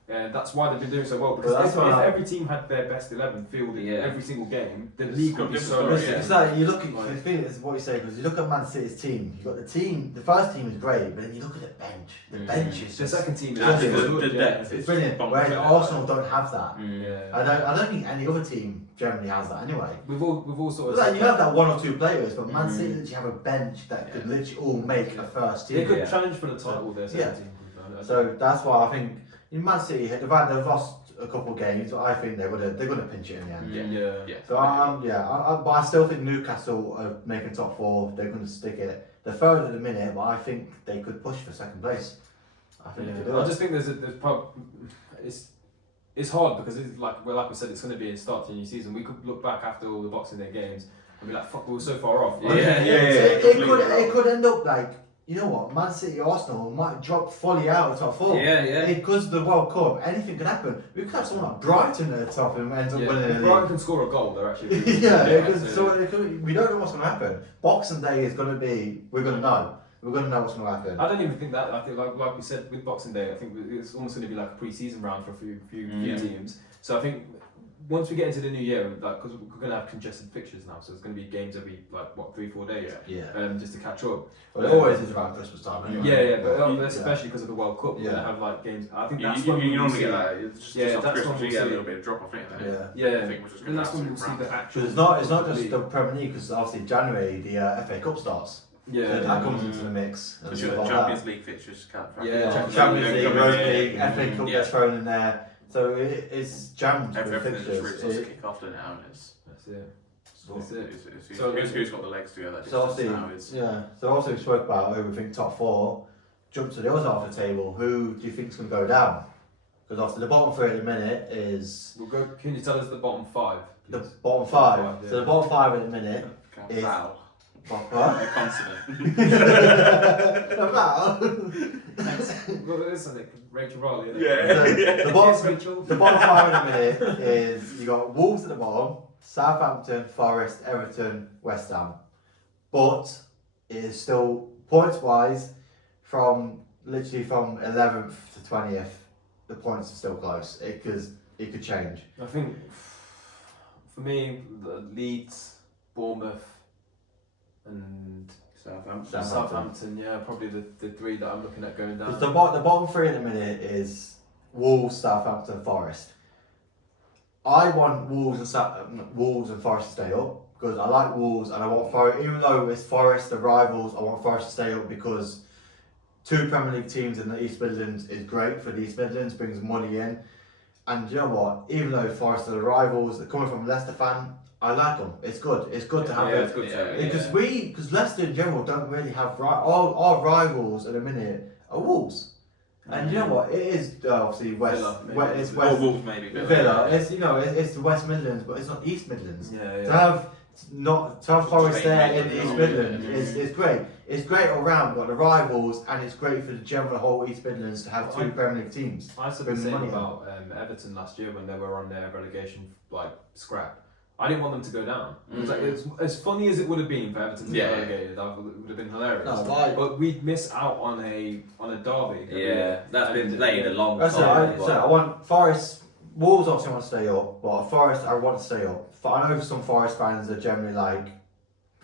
And that's why they've been doing so well. Because if every team had their best 11 fielded every single game, the league would be so good. It's like you look at the thing is what you say because you look at Man City's team. You got the team. The first team is great, but then you look at the bench. The bench is the second team is good. It's brilliant. Whereas Arsenal don't have that. Yeah. I don't think any other team generally has that anyway. We've all sort of. Like, you have that 1 or 2 players, but Man City literally have a bench that could literally all make a first team. They could challenge for the title. Their second team. So that's why I think. In Man City, they've lost a couple of games, but I think they're gonna pinch it in the end. So but I still think Newcastle are making top 4. They're gonna stick it. They're 3rd at the minute, but I think they could push for 2nd place. I think they could do it. I just think it's hard because it's like we said, it's going to be a start to a new season. We could look back after all the Boxing Day games and be like, fuck, we were so far off. It could end up like. You know what? Man City, Arsenal might drop fully out of the top 4. Because of the World Cup, anything could happen. We could have someone like Brighton at the top and end up winning the league. Brighton can score a goal, they're actually. We don't know what's going to happen. Boxing Day is going to be. We're going to know. We're going to know what's going to happen. I don't even think that. I think like we said with Boxing Day, I think it's almost going to be like a pre-season round for a few teams. So I think. Once we get into the new year, because we're going to have congested fixtures now, so there's going to be games every 3-4 days, just to catch up. Well, it always is around Christmas time anyway. But especially because of the World Cup, we're going to have games. I think that's when you normally get that. It's just that's Christmas, when you get a little bit of drop off. And that's when we'll see the actual. It's not just the Premier League, because obviously January the FA Cup starts. So that comes into the mix. Because you've got Champions League fixtures. Champions League, Europa League, FA Cup gets thrown in there. So it's jammed with everything fixtures. Just really kick off now, and that's it. Who's got the legs together? So obviously we spoke about who we think top 4. Jump to the other half of the table. Who do you think is going to go down? Because after the bottom 3 at the minute is. Can you tell us the bottom 5? The bottom 5. So the bottom 5 at the minute is. Foul. What? A consonant. A foul. Well, there is something. Rachel Riley. The bottom 5 at the minute is you got Wolves at the bottom, Southampton, Forest, Everton, West Ham. But it is still points wise from 11th to 20th. the points are still close because it could change. I think for me, the Leeds, Bournemouth, and Southampton, yeah, probably the three that I'm looking at going down. The bottom three at the minute is Wolves, Southampton, Forest. I want Wolves and Forest to stay up because I like Wolves and I want Forest, even though it's Forest, the rivals, I want Forest to stay up because 2 Premier League teams in the East Midlands is great for the East Midlands, brings money in. And you know what? Even though Forest are the rivals, they're coming from a Leicester fan, I like them. It's good. It's good to have them. It's good to Because Leicester in general don't really have our rivals at the minute are Wolves. And you know what? It is obviously West. Wolves maybe. Villa. It's it's the West Midlands, but it's not East Midlands. Yeah. To have Forest there in the East Midlands Yeah. is great. It's great all round. We've got the rivals, and it's great for the general whole East Midlands to have 2 Premier League teams. I said the same about Everton last year when they were on their relegation scrap. I didn't want them to go down. It was like, as funny as it would have been for Everton to get relegated, that would have been hilarious. No, but we'd miss out on a derby. Yeah, that's been played a long That's time. it. I want Forest. Wolves obviously want to stay up, but Forest I want to stay up. I know some Forest fans are generally like,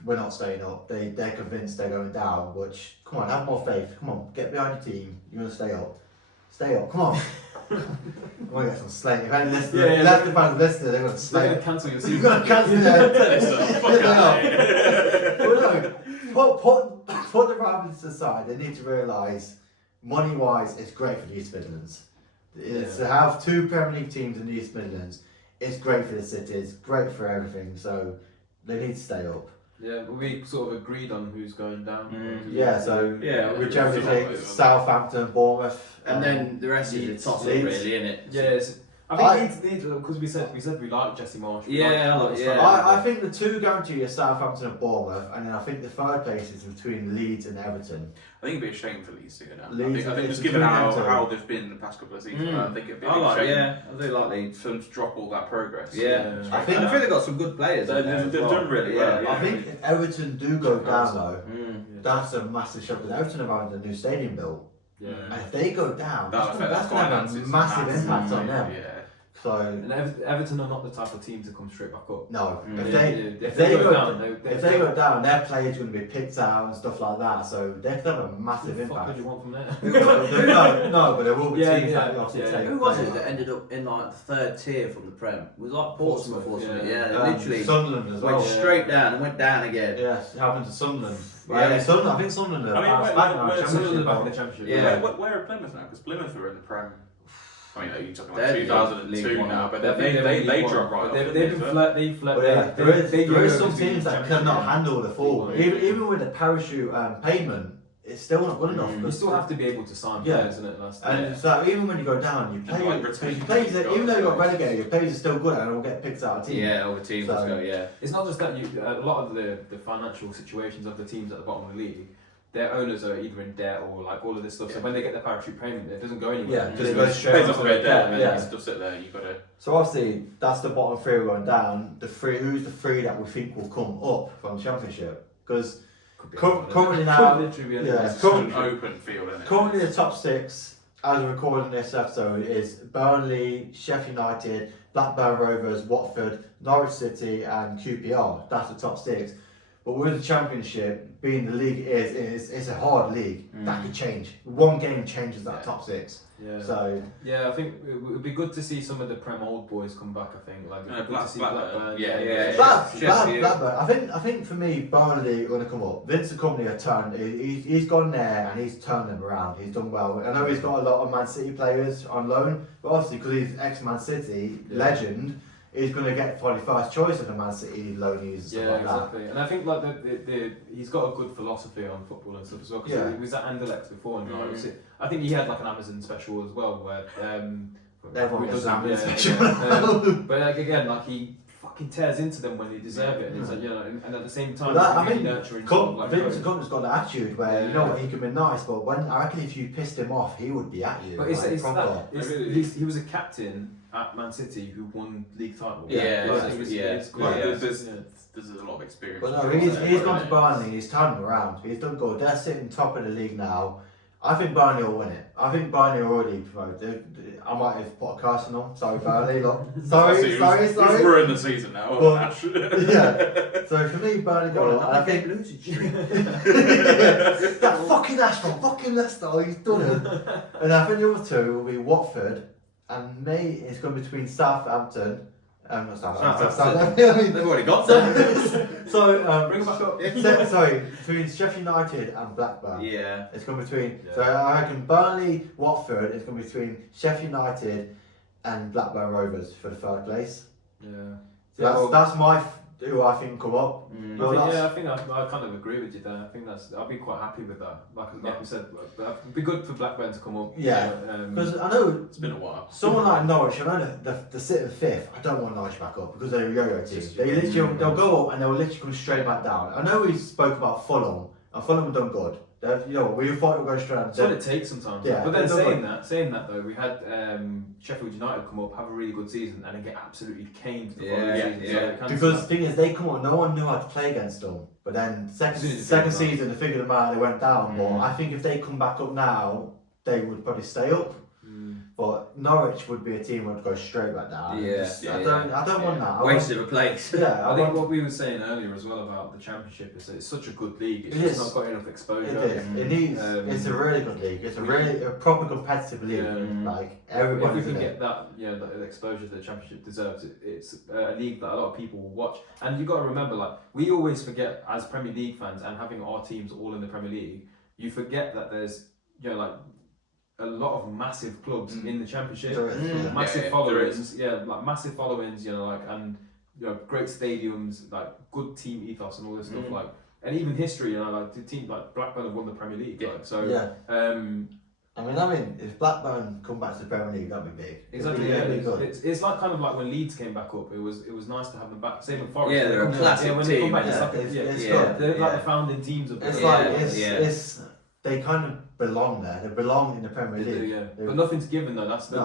we're not staying up. They're convinced they're going down. Which, come on, have more faith. Come on, get behind your team. You're gonna stay up. Stay up. Come on. I'm gonna get some slang. If any Leicester fans listening, they're gonna slay. They're gonna cancel your season. You're gonna cancel Put the rivals aside. They need to realise, money-wise, it's great for the East Midlands. To have 2 Premier League teams in the East Midlands, it's great for the city. It's great for everything. So they need to stay up. Yeah, but we sort of agreed on who's going down. We generally think Southampton, Bournemouth, And then the rest is a toss-up, Leeds. really, isn't it? Yeah, I think Leeds because we said we like Jesse Marsh. I think the 2 guarantee are Southampton and Bournemouth, and then I think the 3rd place is between Leeds and Everton. I think it'd be a shame for Leeds to go down. Leeds, I think it's just given how between they've been the past couple of seasons, I think it'd be a big shame I do like Leeds. for them to drop all that progress. I think they've got some good players. They've done really well. I think if Everton do go down though, that's a massive shock because Everton have had a new stadium built. Yeah. And if they go down, that's That'll going to have a massive impact on them. Yeah. So And Everton are not the type of team to come straight back up. no, Mm. if they go down, their players are going to be picked out and stuff like that. So they could have a massive What impact. do you want from there? no, but there will be teams that obviously take. Who was it that ended up in like the 3rd tier from the Prem? It was like Portsmouth, wasn't it? Yeah, they literally Sunderland as well. went straight down and went down again. Yes, it happened to Sunderland. Yeah. I think Sunderland are bounced back now. Sunderland back in the Championship. Championship. Yeah. Where are Plymouth now? Because Plymouth are in the Prem. I mean, you're talking They're about League 2002 One. now, but They've they won. dropped right off. They've didn't been they? flat. There is some teams that cannot handle the fall. Even with the parachute payment, it's still not good enough. You still have to be able to sign Yeah. players, isn't it? And so even when you go down, you play. like retain Players, guys even though you got as well. relegated, your players are still good and will get picked out of team. Yeah, over teams, let's go, yeah. It's not just that a lot of the financial situations of the teams at the bottom of the league, their owners are either in debt or like all of this stuff. So when they get their parachute payment, it doesn't go anywhere. Yeah, It just goes goes straight Depends onto on the where they're debt, yeah. you still sit there. You got to. So obviously that's the bottom 3 going down. Who's the 3 that we think will come up from the Championship? Because currently now, It's currently, an open field, isn't it? currently the top 6 as we're recording this episode is Burnley, Sheffield United, Blackburn Rovers, Watford, Norwich City, and QPR. That's the top 6. But with the Championship being the league it's a hard league. That could change. One game changes that top 6. Yeah. So I think it would be good to see some of the Prem old boys come back. I think good to see Blackburn. Blackburn. I think for me, Burnley are going to come up. Vincent Kompany has turned. He's gone there and he's turned them around. He's done well. I know he's got a lot of Man City players on loan, but obviously because he's ex-Man City legend, he's going to get probably first choice of the Man City loanies and stuff like exactly. And I think like he's got a good philosophy on football and stuff as well. Because he was at Anderlecht before, and I think he had like an Amazon special as well where Everyone who gets doesn't- an Amazon special. but like again, like he fucking tears into them when they deserve it, and it's like and at the same time, I really think nurturing. Vincent Kompany's got that attitude where you know what, he can be nice, but I reckon if you pissed him off, he would be at you. But he was a captain at Man City who won league title. There's a lot of experience. But no, he's gone to Burnley, he's turned them around. He's done good. They're sitting top of the league now. I think Burnley will win it. I think Burnley are already promoted. I might have put a curse on them. Sorry, Burnley. Sorry. We've ruined the season now. Well, yeah. So for me, Burnley go on. I think losing streak. that fucking Ashton, fucking Leicester, he's done it. And I think the other two will be Watford, and May it's going between Southampton. Not Southampton. They've already got them. So Bring them back up. sorry, between Sheffield United and Blackburn. Yeah. It's going between. Yeah. So I reckon Burnley, Watford. It's going between Sheffield United and Blackburn Rovers for the third place. Yeah. So that's my who I think come up. I think I kind of agree with you there. I think I'll be quite happy with that. Like we said, it'd be good for Blackburn to come up. Yeah, because I know it's been a while. Someone like Norwich, I know the sitting fifth. I don't want Norwich back up because they're a yo-yo team. They'll go up and they'll literally come straight back down. I know we spoke about Fulham, and Fulham have done good. We thought we were going straight down. That's what it takes sometimes. Yeah, but then saying that though, we had Sheffield United come up, have a really good season, and then get absolutely caned the following season. So because the thing is, they come up, no one knew how to play against them. But then second season, they figured them out, they went down. But I think if they come back up now, they would probably stay up. But Norwich would be a team that would go straight back down. I don't want that. Wasted a place. Yeah, I think what we were saying earlier as well about the Championship is that it's such a good league. It's just not got enough exposure. It is. It needs. It's a really good league. It's a proper competitive league. Like everybody. If we can get that, the exposure that the Championship deserves, it's a league that a lot of people will watch. And you've got to remember, like we always forget as Premier League fans and having our teams all in the Premier League, you forget that there's like a lot of massive clubs in the Championship, massive followings, like massive followings, and great stadiums, like good team ethos and all this stuff, like, and even history, like the team like Blackburn have won the Premier League, I mean, if Blackburn come back to the Premier League, that'd be big. Exactly. It's like kind of like when Leeds came back up. It was nice to have them back. Same with Forest. Yeah, they're a classic when team. They come back, it's good. They're like the founding teams of. It's they kind of belong there. They belong in the Premier League. But nothing's given though. That's the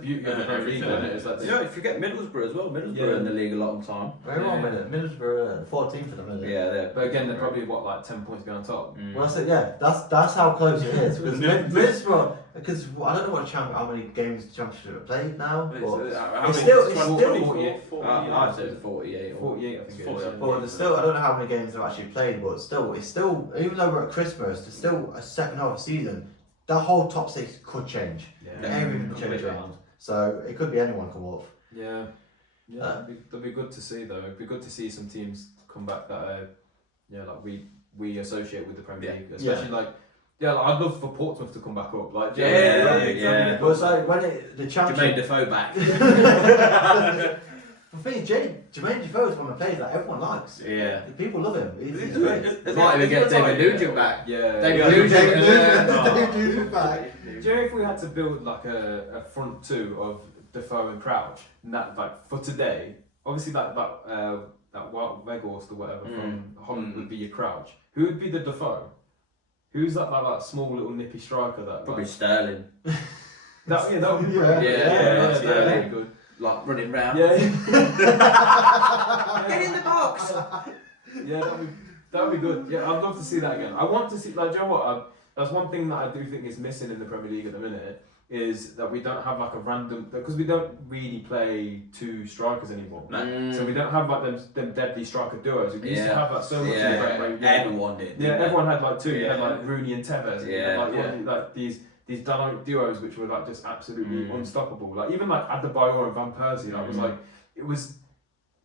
beauty of the Premier League. If you get Middlesbrough as well, Middlesbrough in the league a long time. Wait 1 minute, Middlesbrough 14th for them, isn't it? Yeah, but again, they're probably 10 points behind top. Well, that's how close it is. Because Middlesbrough, because I don't know how many games the Championship have played now. It's still 48. I said 48. 48, I think it is. But there's still, I don't know how many games they've actually played, but it's still, even though we're at Christmas, there's still a second half of the season. That whole top six could change. Everything could change around. So it could be anyone come up. It'd be good to see though. It'd be good to see some teams come back that like we associate with the Premier League, especially like I'd love for Portsmouth to come back up. Like But it's like when the Championship. Jermaine Defoe back. The thing is, Jermaine Defoe is one of the players that everyone likes. Yeah. People love him. He's great. Might even get David Nugent back. David Nugent back. Do you know if we had to build like a front two of Defoe and Crouch, and that like for today, obviously that Weghorst or whatever from Holland would be your Crouch. Who would be the Defoe? Who's that small little nippy striker that? Probably Sterling. That would be Sterling. Good. Like running round. Yeah. Get in the box. That'd be good. Yeah, I'd love to see that again. I want to see, like, do you know what? That's one thing that I do think is missing in the Premier League at the minute, is that we don't have like a random, because we don't really play two strikers anymore. So we don't have like them deadly striker duos. We used to have that so much. Everyone did. Yeah, everyone had like two. You had like Rooney and Tevez. Like these dynamic duos which were like just absolutely unstoppable. Like even like Adebayor and Van Persie, it was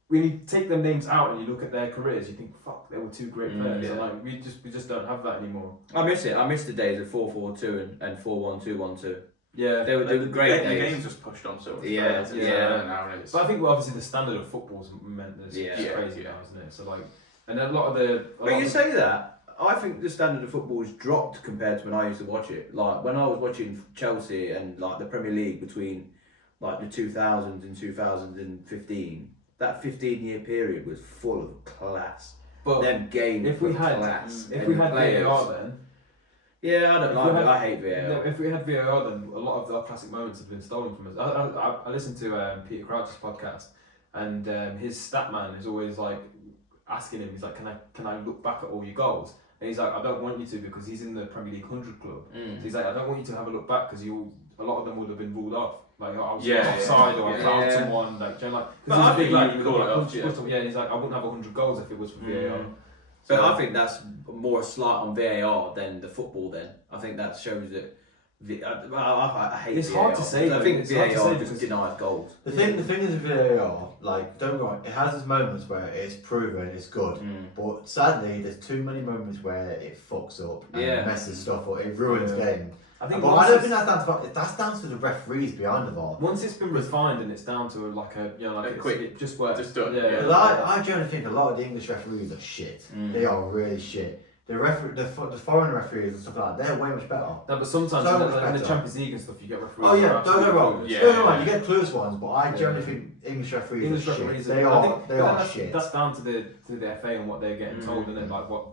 when you take them names out and you look at their careers, you think, fuck, they were two great players. And like we just don't have that anymore. I miss it. I miss the days of 4-4-2 and 4-1-2-1-2. Yeah, they were great. The game's just pushed on so much. But I think obviously the standard of football's meant this crazy now, isn't it? So like, and a lot of the. But you say that. I think the standard of football has dropped compared to when I used to watch it. Like when I was watching Chelsea and like the Premier League between like the 2000s and 2015, that 15-year period was full of class. But them games, if we had class. If we had VAR then. Yeah, I don't like it. I hate VAR. No, if we had VAR, then a lot of our classic moments have been stolen from us. I listened to Peter Crouch's podcast, and his stat man is always like asking him. He's like, "Can I look back at all your goals?" And he's like, I don't want you to because he's in the Premier League 100 club. So Mm. he's like, I don't want you to have a look back because a lot of them would have been ruled off. Like I was Yeah, offside or I yeah. fouled Yeah. someone. Like, do you know, like, But because I he's a big think lad, you he can would call have it like, off, yeah. punched someone. Yeah, and he's like, I wouldn't have 100 goals if it was for VAR. But I think that's more a slight on VAR than the football. Then I think that shows that. I hate It's VAR. hard to say, I though. think It's hard to VAR say just because- denies goals. The thing is with VAR, like, don't get me wrong, it has its moments where it's proven it's good, but sadly, there's too many moments where it fucks up and Yeah. messes stuff up, it ruins game. I think But I once don't it's- think that's down to the referees behind the VAR. Once it's been refined and it's down to like a, you know, like A it's- quick- it just works. just do it, Yeah. yeah. Because I generally think a lot of the English referees are shit. They are really shit. The foreign referees and stuff like that, they're way much better. No, but sometimes So in much the better. Champions League and stuff, you get referees. Oh who are yeah, don't absolutely get wrong. good. Yeah, Don't get me yeah. wrong, you get close ones, but I Yeah. generally think English referees English are referees, shit. They I are think that's, shit. That's down to the FA and what they're getting told, isn't it? Like what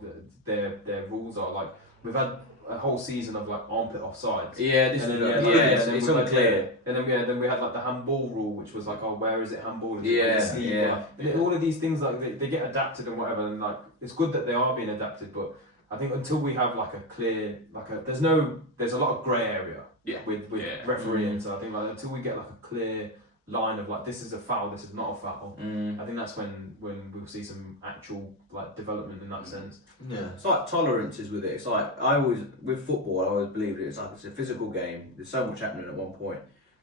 their rules are. Like we've had a whole season of like armpit offsides. Yeah, this And is then, it's we had, unclear. And then we had like the handball rule, which was like, oh, where is it handball? Is it Yeah, sleeve? yeah. Like, all of these things like they get adapted and whatever, and like it's good that they are being adapted, but I think until we have like a clear, there's a lot of grey area with Yeah. refereeing. So I think like until we get like a clear line of like this is a foul, this is not a foul. I think that's when we'll see some actual like development in that sense. Yeah. It's like tolerances with it. It's like with football, I always believed it's like it's a physical game. There's so much happening at one point.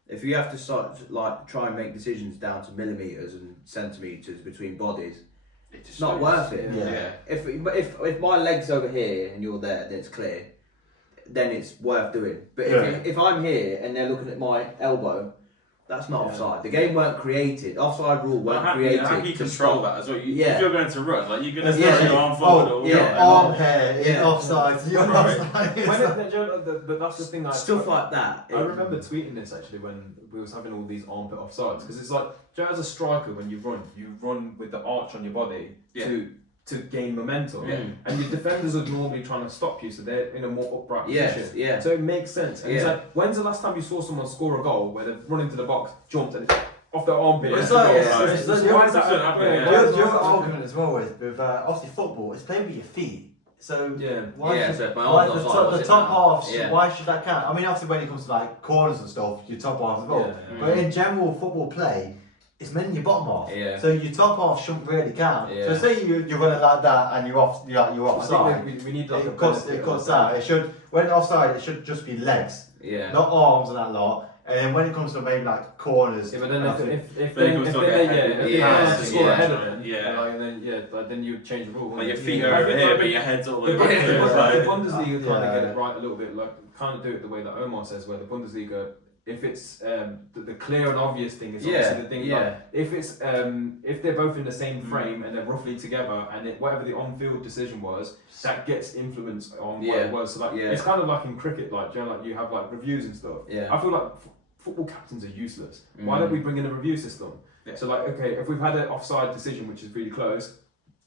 If you have to start like try and make decisions down to millimeters and centimeters between bodies, it's not worth it. Yeah. If my leg's over here and you're there, then it's clear. Then it's worth doing. But if I'm here and they're looking at my elbow, that's not offside. The game weren't created. Offside rule weren't created. How can you control that as well? If you're going to run, like you're going to Yeah. throw your arm forward. or your whatever. arm hair in Yeah. offside. You're offside. But that's the thing. Like, Stuff like that. I remember tweeting this actually when we was having all these armpit offsides because it's like, do you know, as a striker when you run with the arch on your body to gain momentum, and your defenders are normally trying to stop you, so they're in a more upright position. Yeah. So it makes sense. And it's like, when's the last time you saw someone score a goal where they've run into the box, jumped, and it's off their armpit? It's like, Why is that happening? the other argument as well with obviously football, it's playing with your feet. So why Yeah, should, so if my why arm's the offside, top, what's the it top now? half, Yeah. why should that count? I mean, obviously when it comes to like corners and stuff, your top half as well. But in general football play, it's mainly your bottom half. Yeah. So your top half shouldn't really count. Yeah. So say you're running like that and you're offside. I think we need like It cuts out. It should, when offside, it should just be legs, Yeah. not arms and that lot. And then when it comes to maybe like corners, Yeah, but then if Then they it goes to like a head- if they yeah, manage to score yeah, a header, yeah. like, and then then you change the rule. Like your wouldn't feet you? are I over think, here, like, but your head's all The over here. the Bundesliga kind of get Yeah. it right a little bit, like kind of do it the way that Omar says, where the Bundesliga, if it's the clear and obvious thing is obviously the thing. Like, if it's if they're both in the same frame and they're roughly together, and whatever the on-field decision was, that gets influence on what it was. So like it's kind of like in cricket, like, you know, like you have like reviews and stuff. Yeah. I feel like football captains are useless. Why don't we bring in a review system? Yeah. So like, okay, if we've had an offside decision which is really close,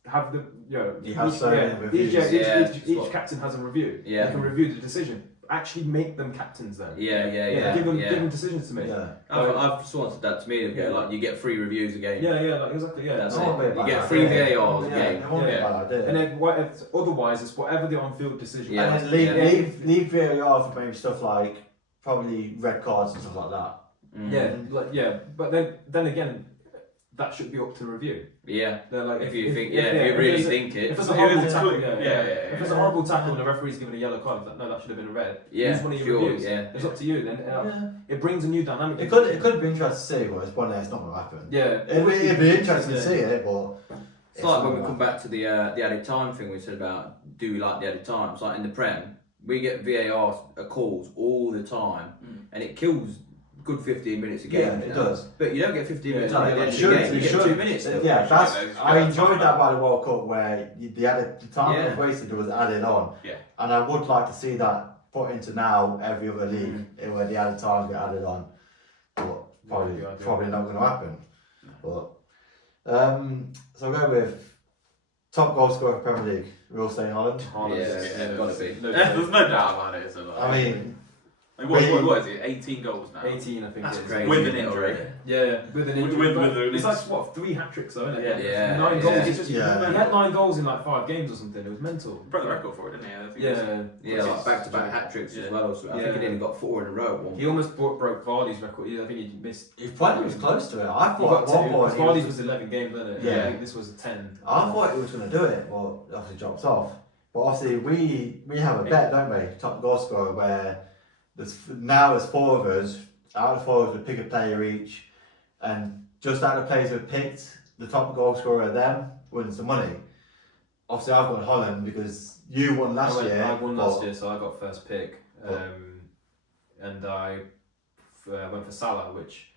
have the You have so many reviews. each captain has a review. Yeah. They can review the decision. Actually make them captains then. Yeah. Give them decisions to make. Yeah. I've wanted that to me. Yeah. Like you get free reviews a game. Yeah, like exactly. Yeah, That's It it. won't be a You bad get idea. free VARs a game. It won't be a bad idea. And then otherwise, it's whatever the on-field decision. Yeah. was. And then leave VAR for maybe stuff like probably red cards and stuff like that. But then again, that should be up to review. Yeah. They're like, If you really think it. If there's a horrible it's tackle, clear. if there's a horrible tackle and the referee's given a yellow card, it's like, no, that should have been a red. Yeah, Use one of your sure, reviews. yeah. It's up to you. Then it brings a new dynamic. It could be interesting to see, but it's one day it's not going to happen. Yeah. It'd be interesting to see it, but It's like when we come back to the added time thing we said about do we like the added time. It's like in the Prem, we get VAR calls all the time, and it kills good 15 minutes a game. Yeah, it does. But you don't get 15 minutes No, at the end it of the should, game. You it get should. 2 minutes. Still. Yeah, I enjoyed that by the World Cup where the time that was wasted was added on. Yeah. And I would like to see that put into now every other league where the added times get added on. But probably not going to happen. But so we'll go with top goal scorer for Premier League. We're all staying Holland. Yeah, gotta be. There's no doubt about it, is there? I mean, Like, what is it? 18 goals now. 18, I think. That's it is. crazy. With an injury. Yeah, with an injury. With it's like what 3 hat-tricks though, isn't it? Yeah. 9 goals. It's just, He Yeah. had 9 goals in like 5 games or something. It was mental. Broke the record for it, didn't he? I think Yeah, Yeah, like back-to-back hat-tricks as well. So I think he only got 4 in a row. At one He almost broke Vardy's record. Yeah, I think he missed. He probably was close to it. I He thought got at one point. he Vardy's was 11 games, wasn't it? Yeah. I think this was a 10. I thought he was going to do it. Well, obviously drops off. But obviously we have a bet, don't we? Top goal scorer, where there's 4 of us. Out of 4 of us, we pick a player each, and just out of the players we've picked, the top goal scorer of them wins the money. Obviously, I've got Holland because you won last year. I won last year, so I got first pick, and I went for Salah, which.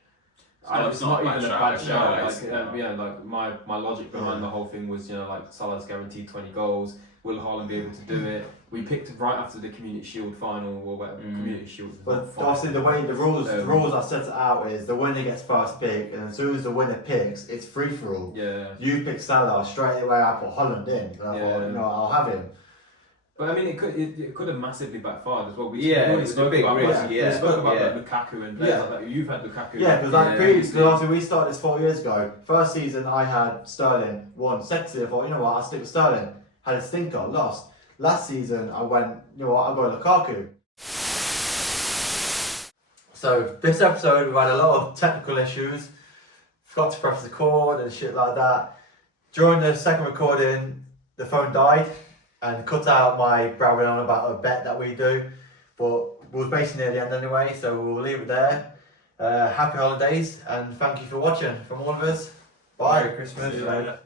It's not even a bad shout. Like my logic behind the whole thing was, like Salah's guaranteed 20 goals. Will Haaland be able to do it? We picked right after the Community Shield final or whatever. Community Shield. But obviously, the way the rules I set it out is the winner gets first pick, and as soon as the winner picks, it's free for all. Yeah. You pick Salah straight away. I put Holland in, and I thought, I'll have him. But I mean, it could have massively backfired as well. We it already was a spoke big about risk. we spoke about like Lukaku and players like that. You've had Lukaku. Yeah, because previously, after we started this 4 years ago, first season I had Sterling, won. Second season I thought, I'll stick with Sterling. Had a stinker, lost. Last season I went, I'll go Lukaku. So this episode we've had a lot of technical issues. Forgot to press record and shit like that. During the second recording, the phone died and cut out my blabbering on about a bet that we do. But we was basically near the end anyway, so we'll leave it there. Happy holidays and thank you for watching from all of us. Bye. Merry Christmas. See you later.